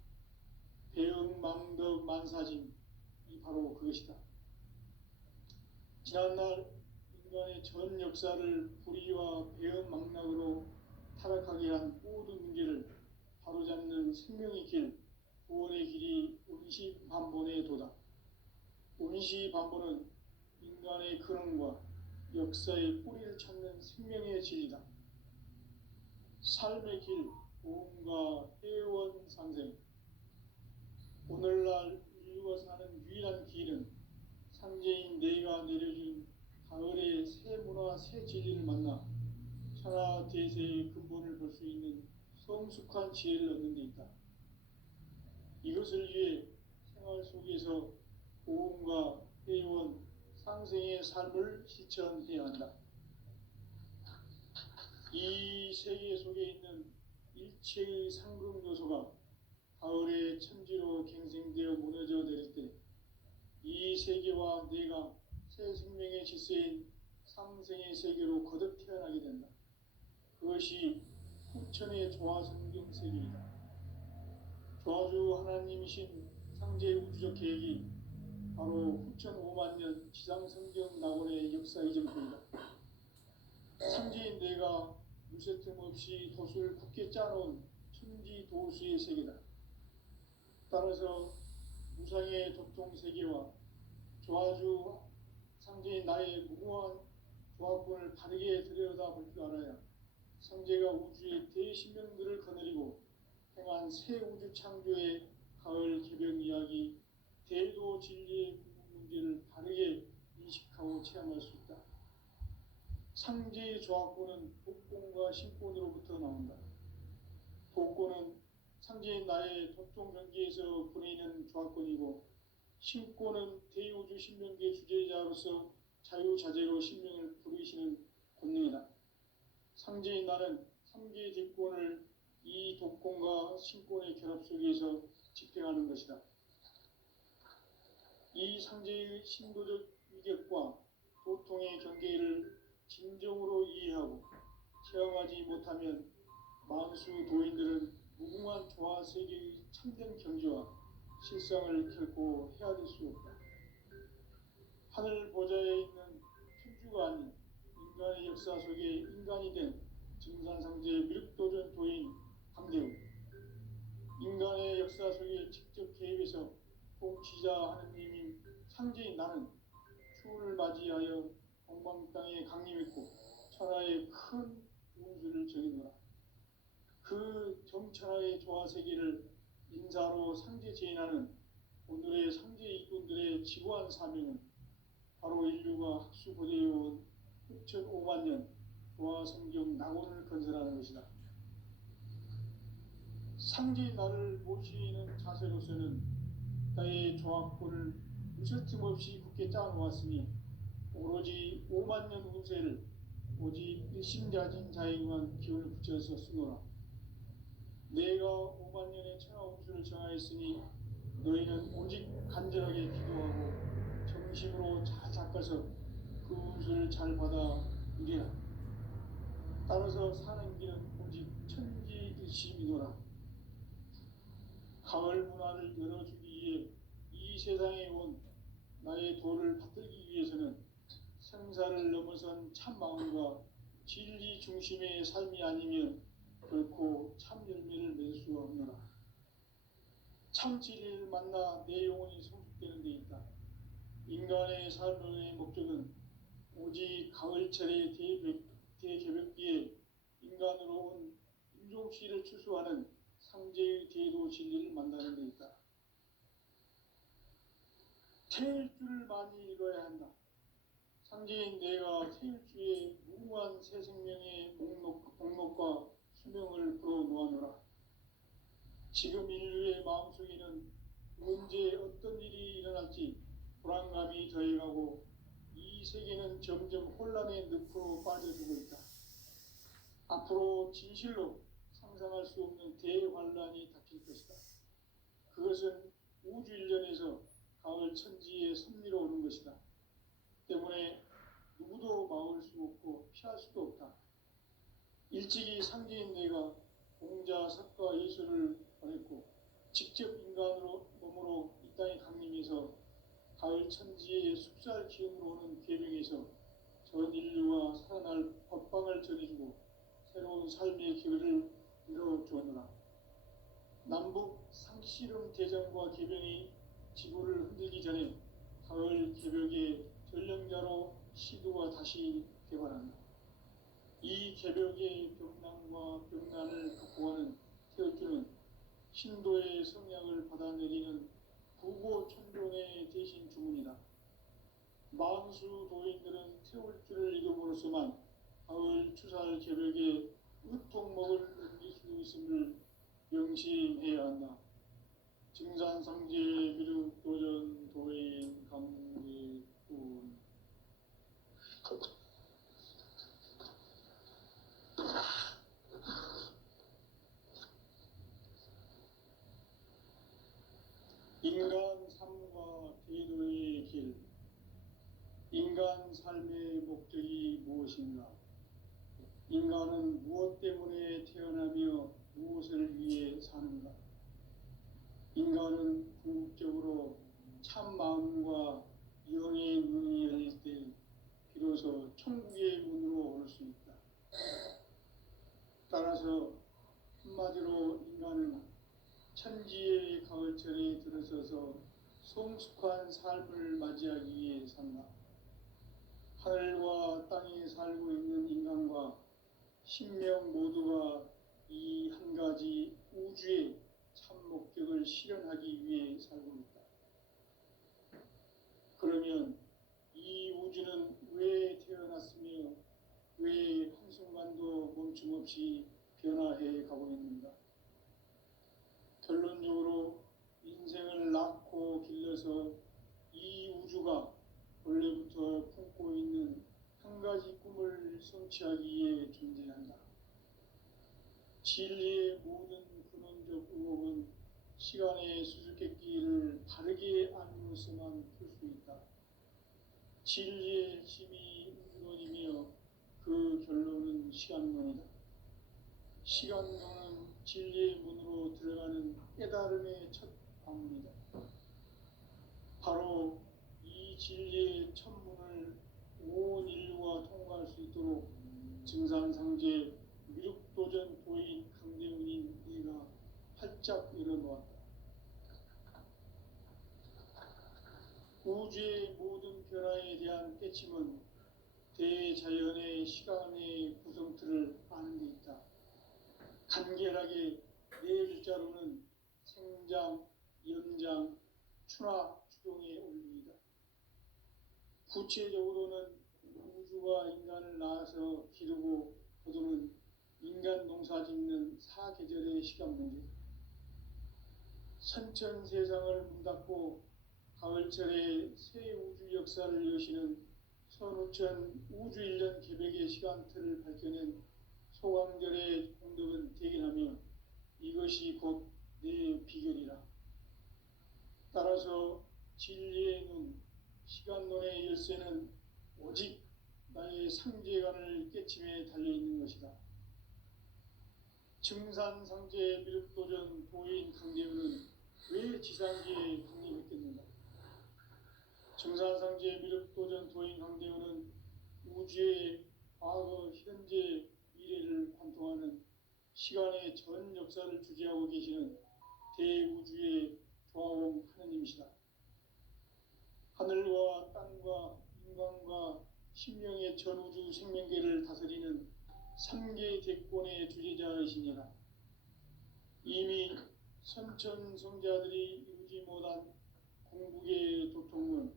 배응 망덕 만사짐이 바로 그것이다. 지난날 인간의 전 역사를 불의와 배응 망락으로 타락하게 한 모든 문제를 바로잡는 생명의 길, 구원의 길이 운시반본의 도다. 운시반본은 인간의 근원과 역사의 뿌리를 찾는 생명의 진리다. 삶의 길, 보험과 회원 상생. 오늘날 인류가 사는 유일한 길은 상제인 내가 내려준 가을의 새 문화, 새 진리를 만나 천하 대세의 근본을 볼 수 있는 성숙한 지혜를 얻는 데 있다. 이것을 위해 생활 속에서 보험과 회원, 상생의 삶을 실천해야 한다. 이 세계 속에 있는 일체의 상급 요소가 가을의 천지로 갱생되어 무너져 내릴 때 이 세계와 내가 새 생명의 질서인 상생의 세계로 거듭 태어나게 된다. 그것이 후천의 조화성경 세계이다. 조화주 하나님이신 상제 우주적 계획이 바로 후천 5만 년 지상성경 낙원의 역사 이전표이다. 상제인 내가 무쇠 틈 없이 도수를 굳게 짜놓은 천지 도수의 세계다. 따라서 무상의 도통 세계와 조화주 상제인 나의 무궁한 조합권을 바르게 들여다볼 줄 알아야 상제가 우주의 대신명들을 거느리고 행한 새 우주 창조의 가을 개벽 이야기, 대도 진리의 궁극 문제를 바르게 인식하고 체험할 수 있다. 상제의 조합권은 복권과 신권으로부터 나온다. 복권은 상제인 나의 도통 경계에서 보내는 조합권이고, 신권은 대우주 신명계 주제자로서 자유자재로 신명을 부르시는 권능이다. 상제인 나는 3개의 대권을 이 독권과 신권의 결합 속에서 집행하는 것이다. 이 상제의 신도적 위격과 도통의 경계를 진정으로 이해하고 체험하지 못하면 만수 도인들은 무궁한 조화 세계의 참된 경지와 실상을 결코 헤아릴 수 없다. 하늘 보좌에 있는 천주가 아닌 인간의 역사 속에 인간이 된 증산상제 미륵도전 도인 강대우, 인간의 역사 속에 직접 개입해서 통치자 하느님인 상제인 나는 추운을 맞이하여 동방 땅에 강림했고 천하의 큰 운수를 정해놓아. 그 정천하의 조화 세계를 인사로 상제 제인하는 오늘의 상제 일꾼들의 지구한 사명은 바로 인류가 학수고대해온 후천 5만 년 조화 성경 낙원을 건설하는 것이다. 상제인 나를 모시는 자세로서는 나의 조합권을 무쇠틈 없이 굳게 짜놓았으니 오로지 5만 년 운세를 오직 일심자진 자에게만 기운을 붙여서 쓰노라. 내가 5만 년의 천하 운수를 정하였으니 너희는 오직 간절하게 기도하고 중심으로 잘 닦아서 그 옷을 잘 받아 이리라. 따라서 사는 길은 오직 천지일심이노라. 가을 문화를 열어주기 위해 이 세상에 온 나의 도를 받들기 위해서는 생사를 넘어선 참 마음과 진리 중심의 삶이 아니면 결코 참 열매를 맺을 수가 없노라. 참 진리를 만나 내 영혼이 성숙되는 데 있다. 인간의 삶의 목적은 오직 가을철의 대개벽기에 인간으로 온 인종씨를 추수하는 상제의 대도 진리를 만나는 데 있다. 태일주를 많이 읽어야 한다. 상제인 내가 태일주의 무궁한 새 생명의 목록과 수명을 풀어놓아노라. 지금 인류의 마음속에는 언제 어떤 일이 일어날지 불안감이 더해가고 이 세계는 점점 혼란의 늪으로 빠져들고 있다. 앞으로 진실로 상상할 수 없는 대환란이 닥칠 것이다. 그것은 우주일련에서 가을 천지의 섭리로 오는 것이다. 때문에 누구도 막을 수 없고 피할 수도 없다. 일찍이 상제인 내가 공자, 석가, 예수를 보냈고 직접 인간으로 몸으로 이 땅에 강림해서 가을 천지의 숲살 기운으로 오는 계명에서 전 인류와 살아날 법방을 전해주고 새로운 삶의 기회를 이뤄주었노라. 남북 상씨름 대전과 개병이 지구를 흔들기 전에 가을 개벽의 전령자로 시도가 다시 개발한다. 이 개벽의 병난과 병난을 극복하는 태울주는 신도의 성약을 받아내리는 부고천종의 대신 주문이다. 만수 도인들은 태울주를 읽음으로써만 가을 추살 개벽의 으통목을 넘길 수 있음을 명심해야 한다. 증산상제 미륵 도전 도인 강계군. 인간 삶과 대도의 길. 인간 삶의 목적이 무엇인가? 인간은 무엇 때문에 태어나며 무엇을 위해 사는가? 인간은 궁극적으로 참 마음과 영의 눈이 열릴 때 비로소 천국의 문으로 올 수 있다. 따라서 한마디로 인간은 천지의 가을철에 들어서서 성숙한 삶을 맞이하기 위해 산다. 하늘과 땅에 살고 있는 인간과 신명 모두가 이 한 가지 우주의 참 목적을 실현하기 위해 살고 있다. 그러면 이 우주는 왜 태어났으며 왜 한순간도 멈춤없이 변화해 가고 있는가? 결론적으로 인생을 낳고 길러서 이 우주가 원래부터 품고 있는 한 가지 꿈을 성취하기 위해 존재한다. 진리의 모든 근원적 의혹은 시간의 수수께끼를 바르게 알므로서만 풀 수 있다. 진리의 핵심이 우주론이며 그 결론은 시간론이다. 시간론은 진리의 문으로 들어가는 깨달음의 첫 방문이다. 바로 이 진리의 첫 문을 온 인류가 통과할 수 있도록 증산상제 미륵도전 도인 강대훈인 네가 활짝 열어놓았다. 우주의 모든 변화에 대한 깨침은 대자연의 시간의 구성틀을 아는 데 있다. 간결하게 네 글자로는 생장, 연장, 추나 추동의 원리이다. 구체적으로는 우주가 인간을 낳아서 기르고 거두는 인간 농사 짓는 사계절의 시간 문제. 선천 세상을 문닫고 가을철에 새 우주 역사를 여시는 선우천 우주일년 개벽의 시간틀을 밝혀낸 소강절의 공덕은 대견하며 이것이 곧 내 비결이라. 따라서 진리의 눈, 시간론의 열쇠는 오직 나의 상제관을 깨침에 달려있는 것이다. 증산상제 미륵도전 도인 강대우는 왜 지상계에 강림했겠는가? 증산상제 미륵도전 도인 강대우는 우주의 과거, 현재, 미래를 관통하는 시간의 전 역사를 주재하고 계시는 대우주의 조화공 하느님이시다. 하늘과 땅과 인간과 신명의 전우주 생명계를 다스리는 삼계 대권의 주재자이시니라. 이미 선천성자들이 이루지 못한 궁극의 도통은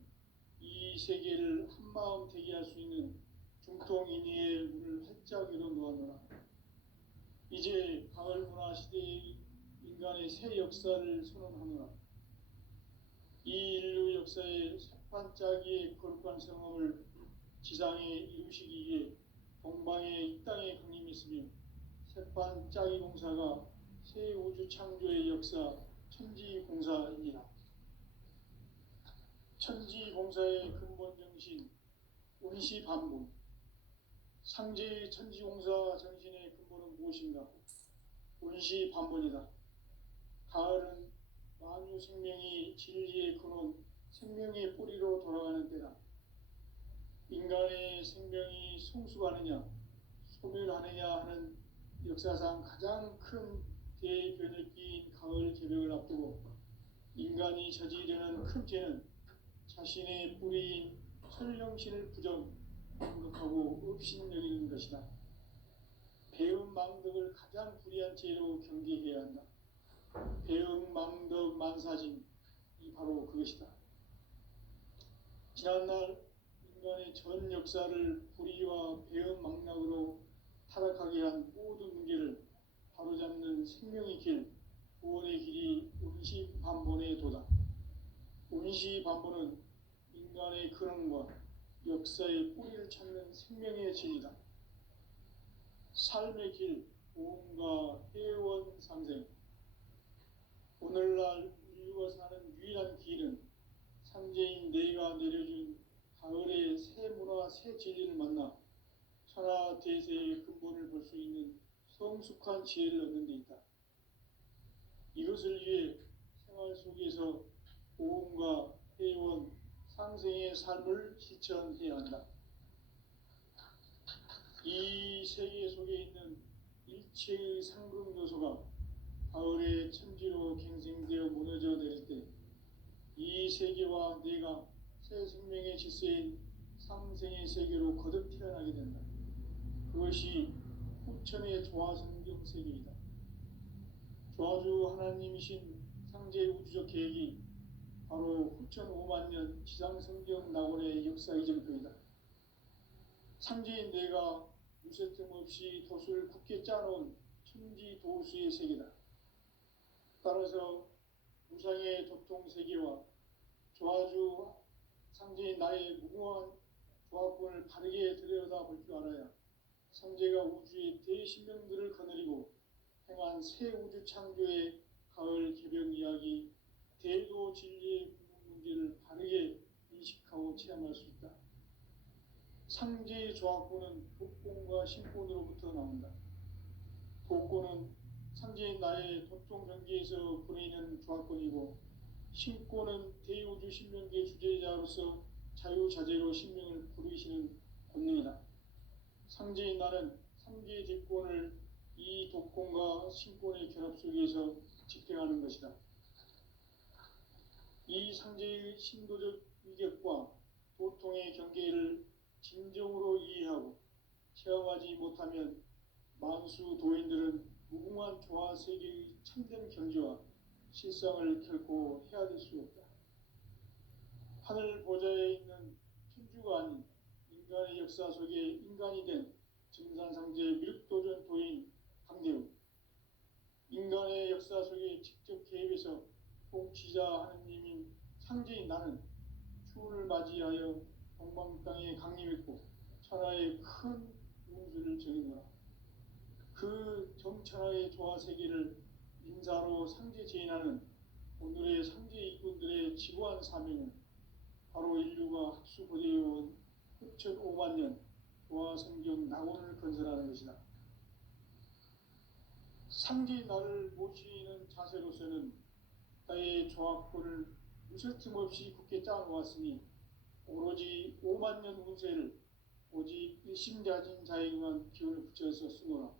이 세계를 한마음 되게 할 수 있는 중통인의의 문을 활짝 열어놓았노라. 이제 가을 문화 시대의 인간의 새 역사를 선언하노라. 이 인류 역사의 새반짝이의 거룩한 성함을 지상에 이루시기 위해 동방에 이 땅에 강림했으며 새반짝이 공사가 새 우주 창조의 역사 천지공사이니라. 천지공사의 근본 정신 운시반본. 상제의 천지공사 정신의 근본은 무엇인가? 운시반본이다. 가을은 만유 생명이 진리의 근원, 생명의 뿌리로 돌아가는 때다. 인간의 생명이 성숙하느냐, 소멸하느냐 하는 역사상 가장 큰 대변을 끼인 가을 개벽을 앞두고 인간이 저지르는 큰 죄는 자신의 뿌리인 설령신을 부정하고 업신여기는 것이다. 배은망덕을 가장 불의한 죄로 경계해야 한다. 배은망덕 만사진이 바로 그것이다. 지난날 인간의 전 역사를 불의와 배은망락으로 타락하게 한 모든 문제를 바로잡는 생명의 길, 구원의 길이 운시반본의 도다. 운시반본은 인간의 근원과 역사의 뿌리를 찾는 생명의 진리다. 삶의 길, 보험과 회원 상생. 오늘날 인류가 사는 유일한 길은 상제인 내가 내려준 가을의 새 문화, 새 진리를 만나 천하 대세의 근본을 볼 수 있는 성숙한 지혜를 얻는 데 있다. 이것을 위해 생활 속에서 보험과 회원, 상생의 삶을 실천해야 한다. 이 세계 속에 있는 일체의 상극 요소가 가을의 천지로 갱생되어 무너져 내릴 때 이 세계와 내가 새 생명의 질서인 상생의 세계로 거듭 태어나게 된다. 그것이 후천의 조화성경 세계이다. 조화주 하나님이신 상제 우주적 계획이 바로 후천 5만 년 지상성경 낙원의 역사 이정표이다. 상제인 내가 무쇠틈 없이 도수를 굳게 짜놓은 천지 도수의 세계다. 따라서 무상의 도통 세계와 조화주 상제인 나의 무궁한 조합권을 바르게 들여다볼 줄 알아야 상제가 우주의 대신명들을 거느리고 행한 새 우주 창조의 가을 개벽 이야기, 대도 진리의 문제를 바르게 인식하고 체험할 수 있다. 상제의 조합권은 독권과 신권으로부터 나온다. 독권은 상제인 나의 도통 경계에서 부리는 조합권이고, 신권은 대우주 신명계 주제자로서 자유자재로 신명을 부르시는 권능이다. 상제인 나는 상계의 대권을 이 독권과 신권의 결합 속에서 집행하는 것이다. 이 상제의 신도적 위격과 도통의 경계를 진정으로 이해하고 체험하지 못하면 만수 도인들은 무궁한 조화 세계의 참된 경지와 실상을 결코 헤아릴 수 없다. 하늘 보좌에 있는 천주가 아닌 인간의 역사 속에 인간이 된 증산상제 미륵도전 도인 강대우, 인간의 역사 속에 직접 개입해서 통치자 하느님인 상제인 나는 추운을 맞이하여 동방 땅에 강림했고 천하의 큰 운수를 정했노라. 그 정천하의 조화 세계를 인사로 상제 제인하는 오늘의 상제 일꾼들의 지고한 사명은 바로 인류가 학수고대해온 흑천 5만 년 도화성경 낙원을 건설하는 것이다. 상지 나를 모시는 자세로서는 나의 조합권을 무설틈 없이 굳게 짜놓았으니 오로지 5만 년 운세를 오직 일심자진 자에게만 기운을 붙여서 쓰노라.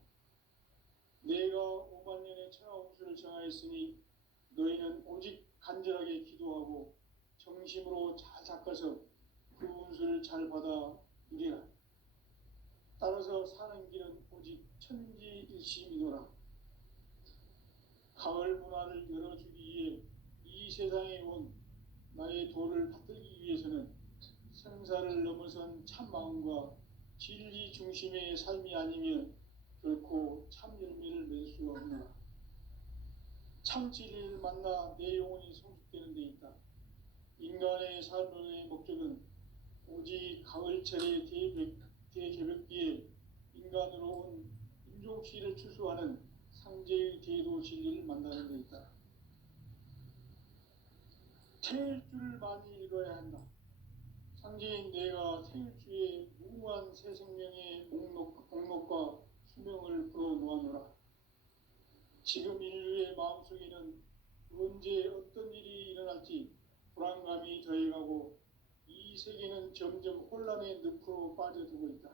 내가 5만 년의 천하 운수를 정하였으니 너희는 오직 간절하게 기도하고 정심으로 잘 닦아서 그 운수를 잘 받아 누리라. 따라서 사는 길은 오직 천지일심이노라. 가을 문화를 열어주기 위해 이 세상에 온 나의 도를 받들기 위해서는 생사를 넘어선 참 마음과 진리 중심의 삶이 아니면 결코 참 열매를 맺을 수가 없노라. 참 진리를 만나 내 영혼이 성숙되는 데 있다. 인간의 삶의 목적은 오직 가을철의 대개벽기에 인간으로 온 인종시를 추수하는 상제의 대도 진리를 만나는 데 있다. 태일주를 많이 읽어야 한다. 상제인 내가 태일주의 무궁한 새 생명의 목록과 수명을 풀어놓아노라. 지금 인류의 마음속에는 언제 어떤 일이 일어날지 불안감이 더해가고 이 세계는 점점 혼란의 늪으로 빠져들고 있다.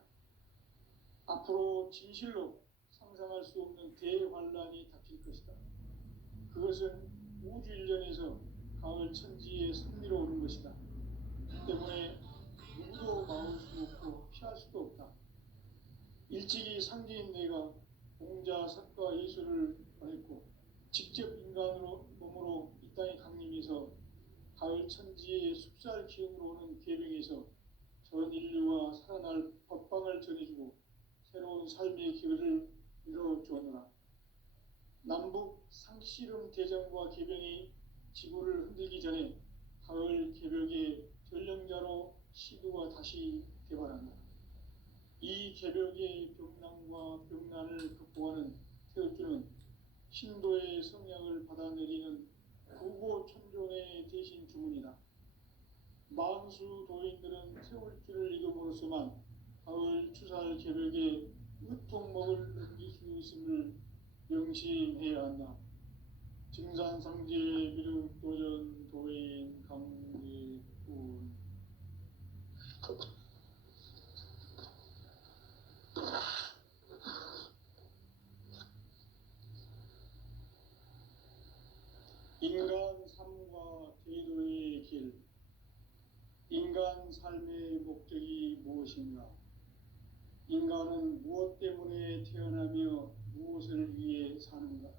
앞으로 진실로 상상할 수 없는 대환란이 닥칠 것이다. 그것은 우주 일련에서 가을 천지에 승리로 오는 것이다. 그 때문에 누구도 막을 수 없고 피할 수도 없다. 일찍이 상제인 내가 공자, 석가, 예술을 보냈고 직접 인간으로 몸으로 이 땅에 강림해서 가을 천지의 숲살 기운으로 오는 계명에서 전 인류와 살아날 법방을 전해주고 새로운 삶의 기회를 이뤄주었노라. 남북 상씨름 대전과 계병이 지구를 흔들기 전에 가을 개벽의 전령자로 시도가 다시 개발한다. 이 개벽의 병난과 병난을 극복하는 태엽주는 신도의 성향을 받아내리는 구고천존의 대신 주문이다. 만수 도인들은 태울주를 읽음으로써만 가을 추살 개벽의 으통목을 넘길 수 있음을 명심해야 한다. 증산상제 미륵도전 도인 강대군. 인간 삶과 제도의 길. 인간 삶의 목적이 무엇인가? 인간은 무엇 때문에 태어나며 무엇을 위해 사는가?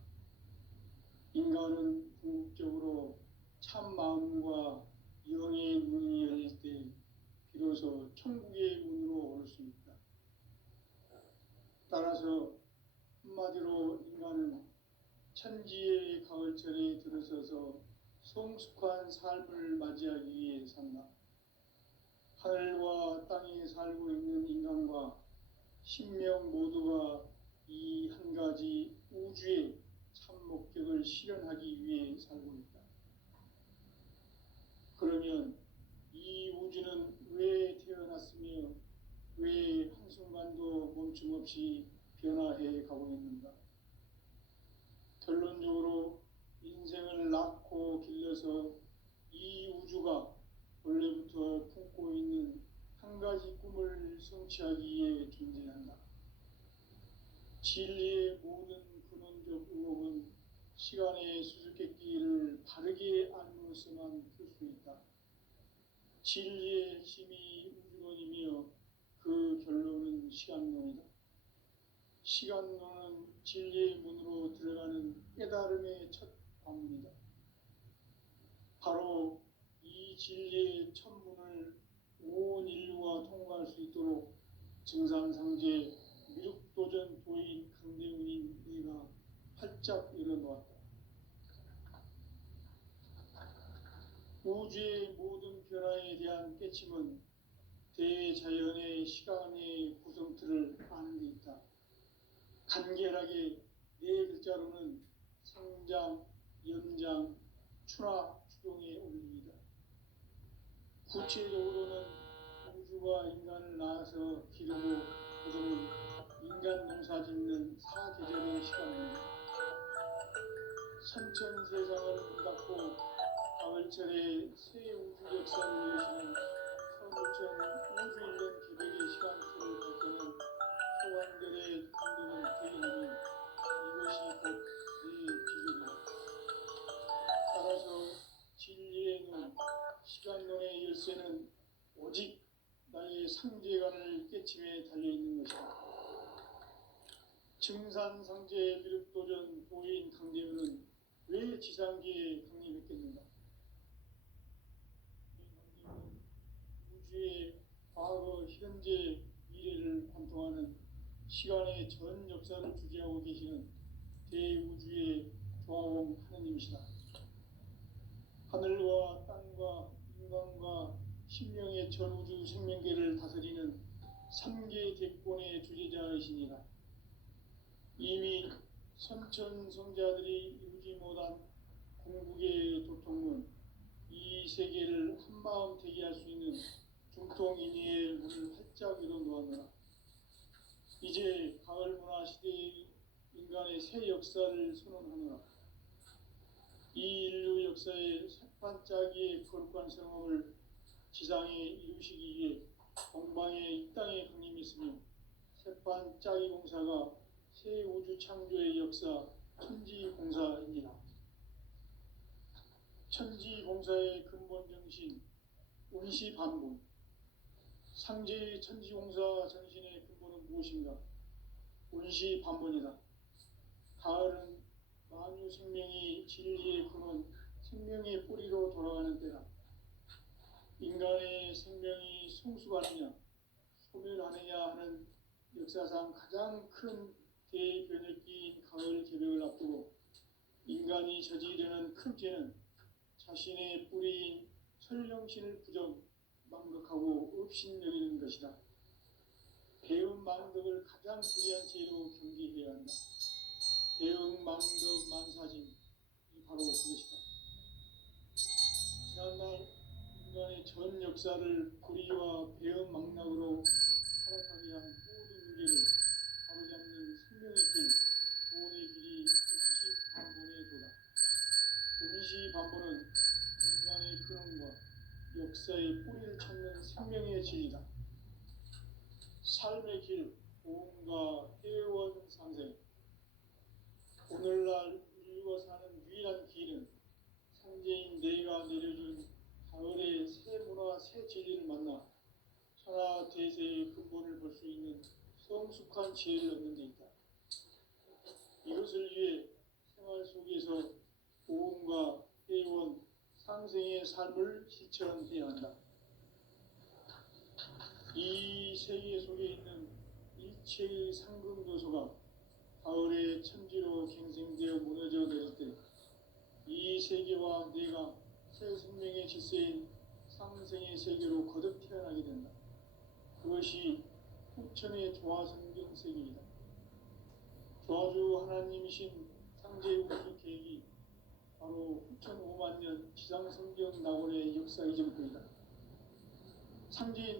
인간은 궁극적으로 참 마음과 영의 문이 열릴 때 비로소 천국의 문으로 올 수 있다. 따라서 한마디로 인간은 천지의 가을철에 들어서서 성숙한 삶을 맞이하기 위해 산다. 하늘과 땅에 살고 있는 인간과 신명 모두가 이 한 가지 우주의 참 목적을 실현하기 위해 살고 있다. 그러면 이 우주는 왜 태어났으며 왜 한순간도 멈춤 없이 변화해 가고 있는가? 결론적으로 인생을 낳고 길러서 이 우주가 원래부터 품고 있는 한 가지 꿈을 성취하기 위해 존재한다. 진리의 모든 근원적 의혹은 시간의 수수께끼를 바르게 알므로서만 풀 수 있다. 진리의 핵심이 우주론이며 그 결론은 시간론이다. 시간론은 진리의 문으로 들어가는 깨달음의 첫 관문이다. 바로 이 진리의 첫 문을 온 인류가 통과할 수 있도록 증산상제 미륵도전 도인 강대군인 내가 활짝 열어놓았다. 우주의 모든 변화에 대한 깨침은 대자연의 시간의 구성틀을 아는 데 있다. 간결하게 네 글자로는 상장, 연장, 추나, 추동의 원리이다. 구체적으로는 우주가 인간을 낳아서 기르고 거두는 인간 농사 짓는 사계절의 시간입니다. 선천 세상을 문 닫고 가을철에 새 우주 역사를 여시는 서부천 우주 일년 기백의 시간표를 볼 때는 소환들의 감동은 대견하니 이것이 곧 내 비극이다. 따라서 진리의 눈, 시간론의 열쇠는 오직 나의 상제관을 깨침에 달려있는 것이다. 증산상제 비륵도전 도인 강대우는 왜 지상기에 강림했겠는가? 강대우는 우주의 과거, 현재, 미래를 관통하는 시간의 전 역사를 주재하고 계시는 대우주의 조화원 하느님이시다. 하늘과 땅과 인간과 신명의 전우주 생명계를 다스리는 삼계 대권의 주재자이시니라. 이미 선천성자들이 이루지 못한 궁극의 도통문, 이 세계를 한마음 되게 할 수 있는 중통인의의 문을 활짝 열어놓았노라. 이제 가을 문화 시대의 인간의 새 역사를 선언하노라. 이 인류 역사의 새반짝이의 거룩한 성업을 지상에 이루시기 위해 동방에 이 땅에 강림했으며 새반짝이 공사가 새 우주 창조의 역사 천지공사입니다. 천지공사의 근본 정신 운시반본, 상제의 천지공사 정신의 근본은 무엇인가? 운시반본이다. 가을은 만유 생명이 진리의 근원, 생명의 뿌리로 돌아가는 때다. 인간의 생명이 성숙하느냐, 소멸하느냐 하는 역사상 가장 큰 대변혁기인 가을 개벽을 앞두고 인간이 저지르는 큰 죄는 자신의 뿌리인 설령신을 부정, 망덕하고 업신여기는 것이다. 배은 망덕을 가장 불의한 죄로 경계해야 한다. 배은 망덕 만사짐이 바로 그것이다. 지난날 인간의 전 역사를 불의와 배은 망락으로 타락하게 한 모든 문제를 바로잡는 생명의 길, 구원의 길이 운시반본의 도다. 운시반본은 인간의 근원과 역사의 뿌리를 찾는 생명의 진리다. 삶의 길, 보험과 회원 상생. 오늘날 인류가 사는 유일한 길은 상제인 내가 내려준 가을의 새 문화, 새 진리를 만나 천하 대세의 근본을 볼 수 있는 성숙한 지혜를 얻는 데 있다. 이것을 위해 생활 속에서 보험과 회원, 상생의 삶을 실천해야 한다. 이 세계 속에 있는 일체의 상금도서가 가을의 천지로 갱생되어 무너져 내릴 때 이 세계와 내가 새 생명의 질서인 상생의 세계로 거듭 태어나게 된다. 그것이 후천의 조화성경 세계이다. 조화주 하나님이신 상제 우주 계획이 바로 후천 5만 년 지상성경 낙원의 역사 이전부이다. 상제인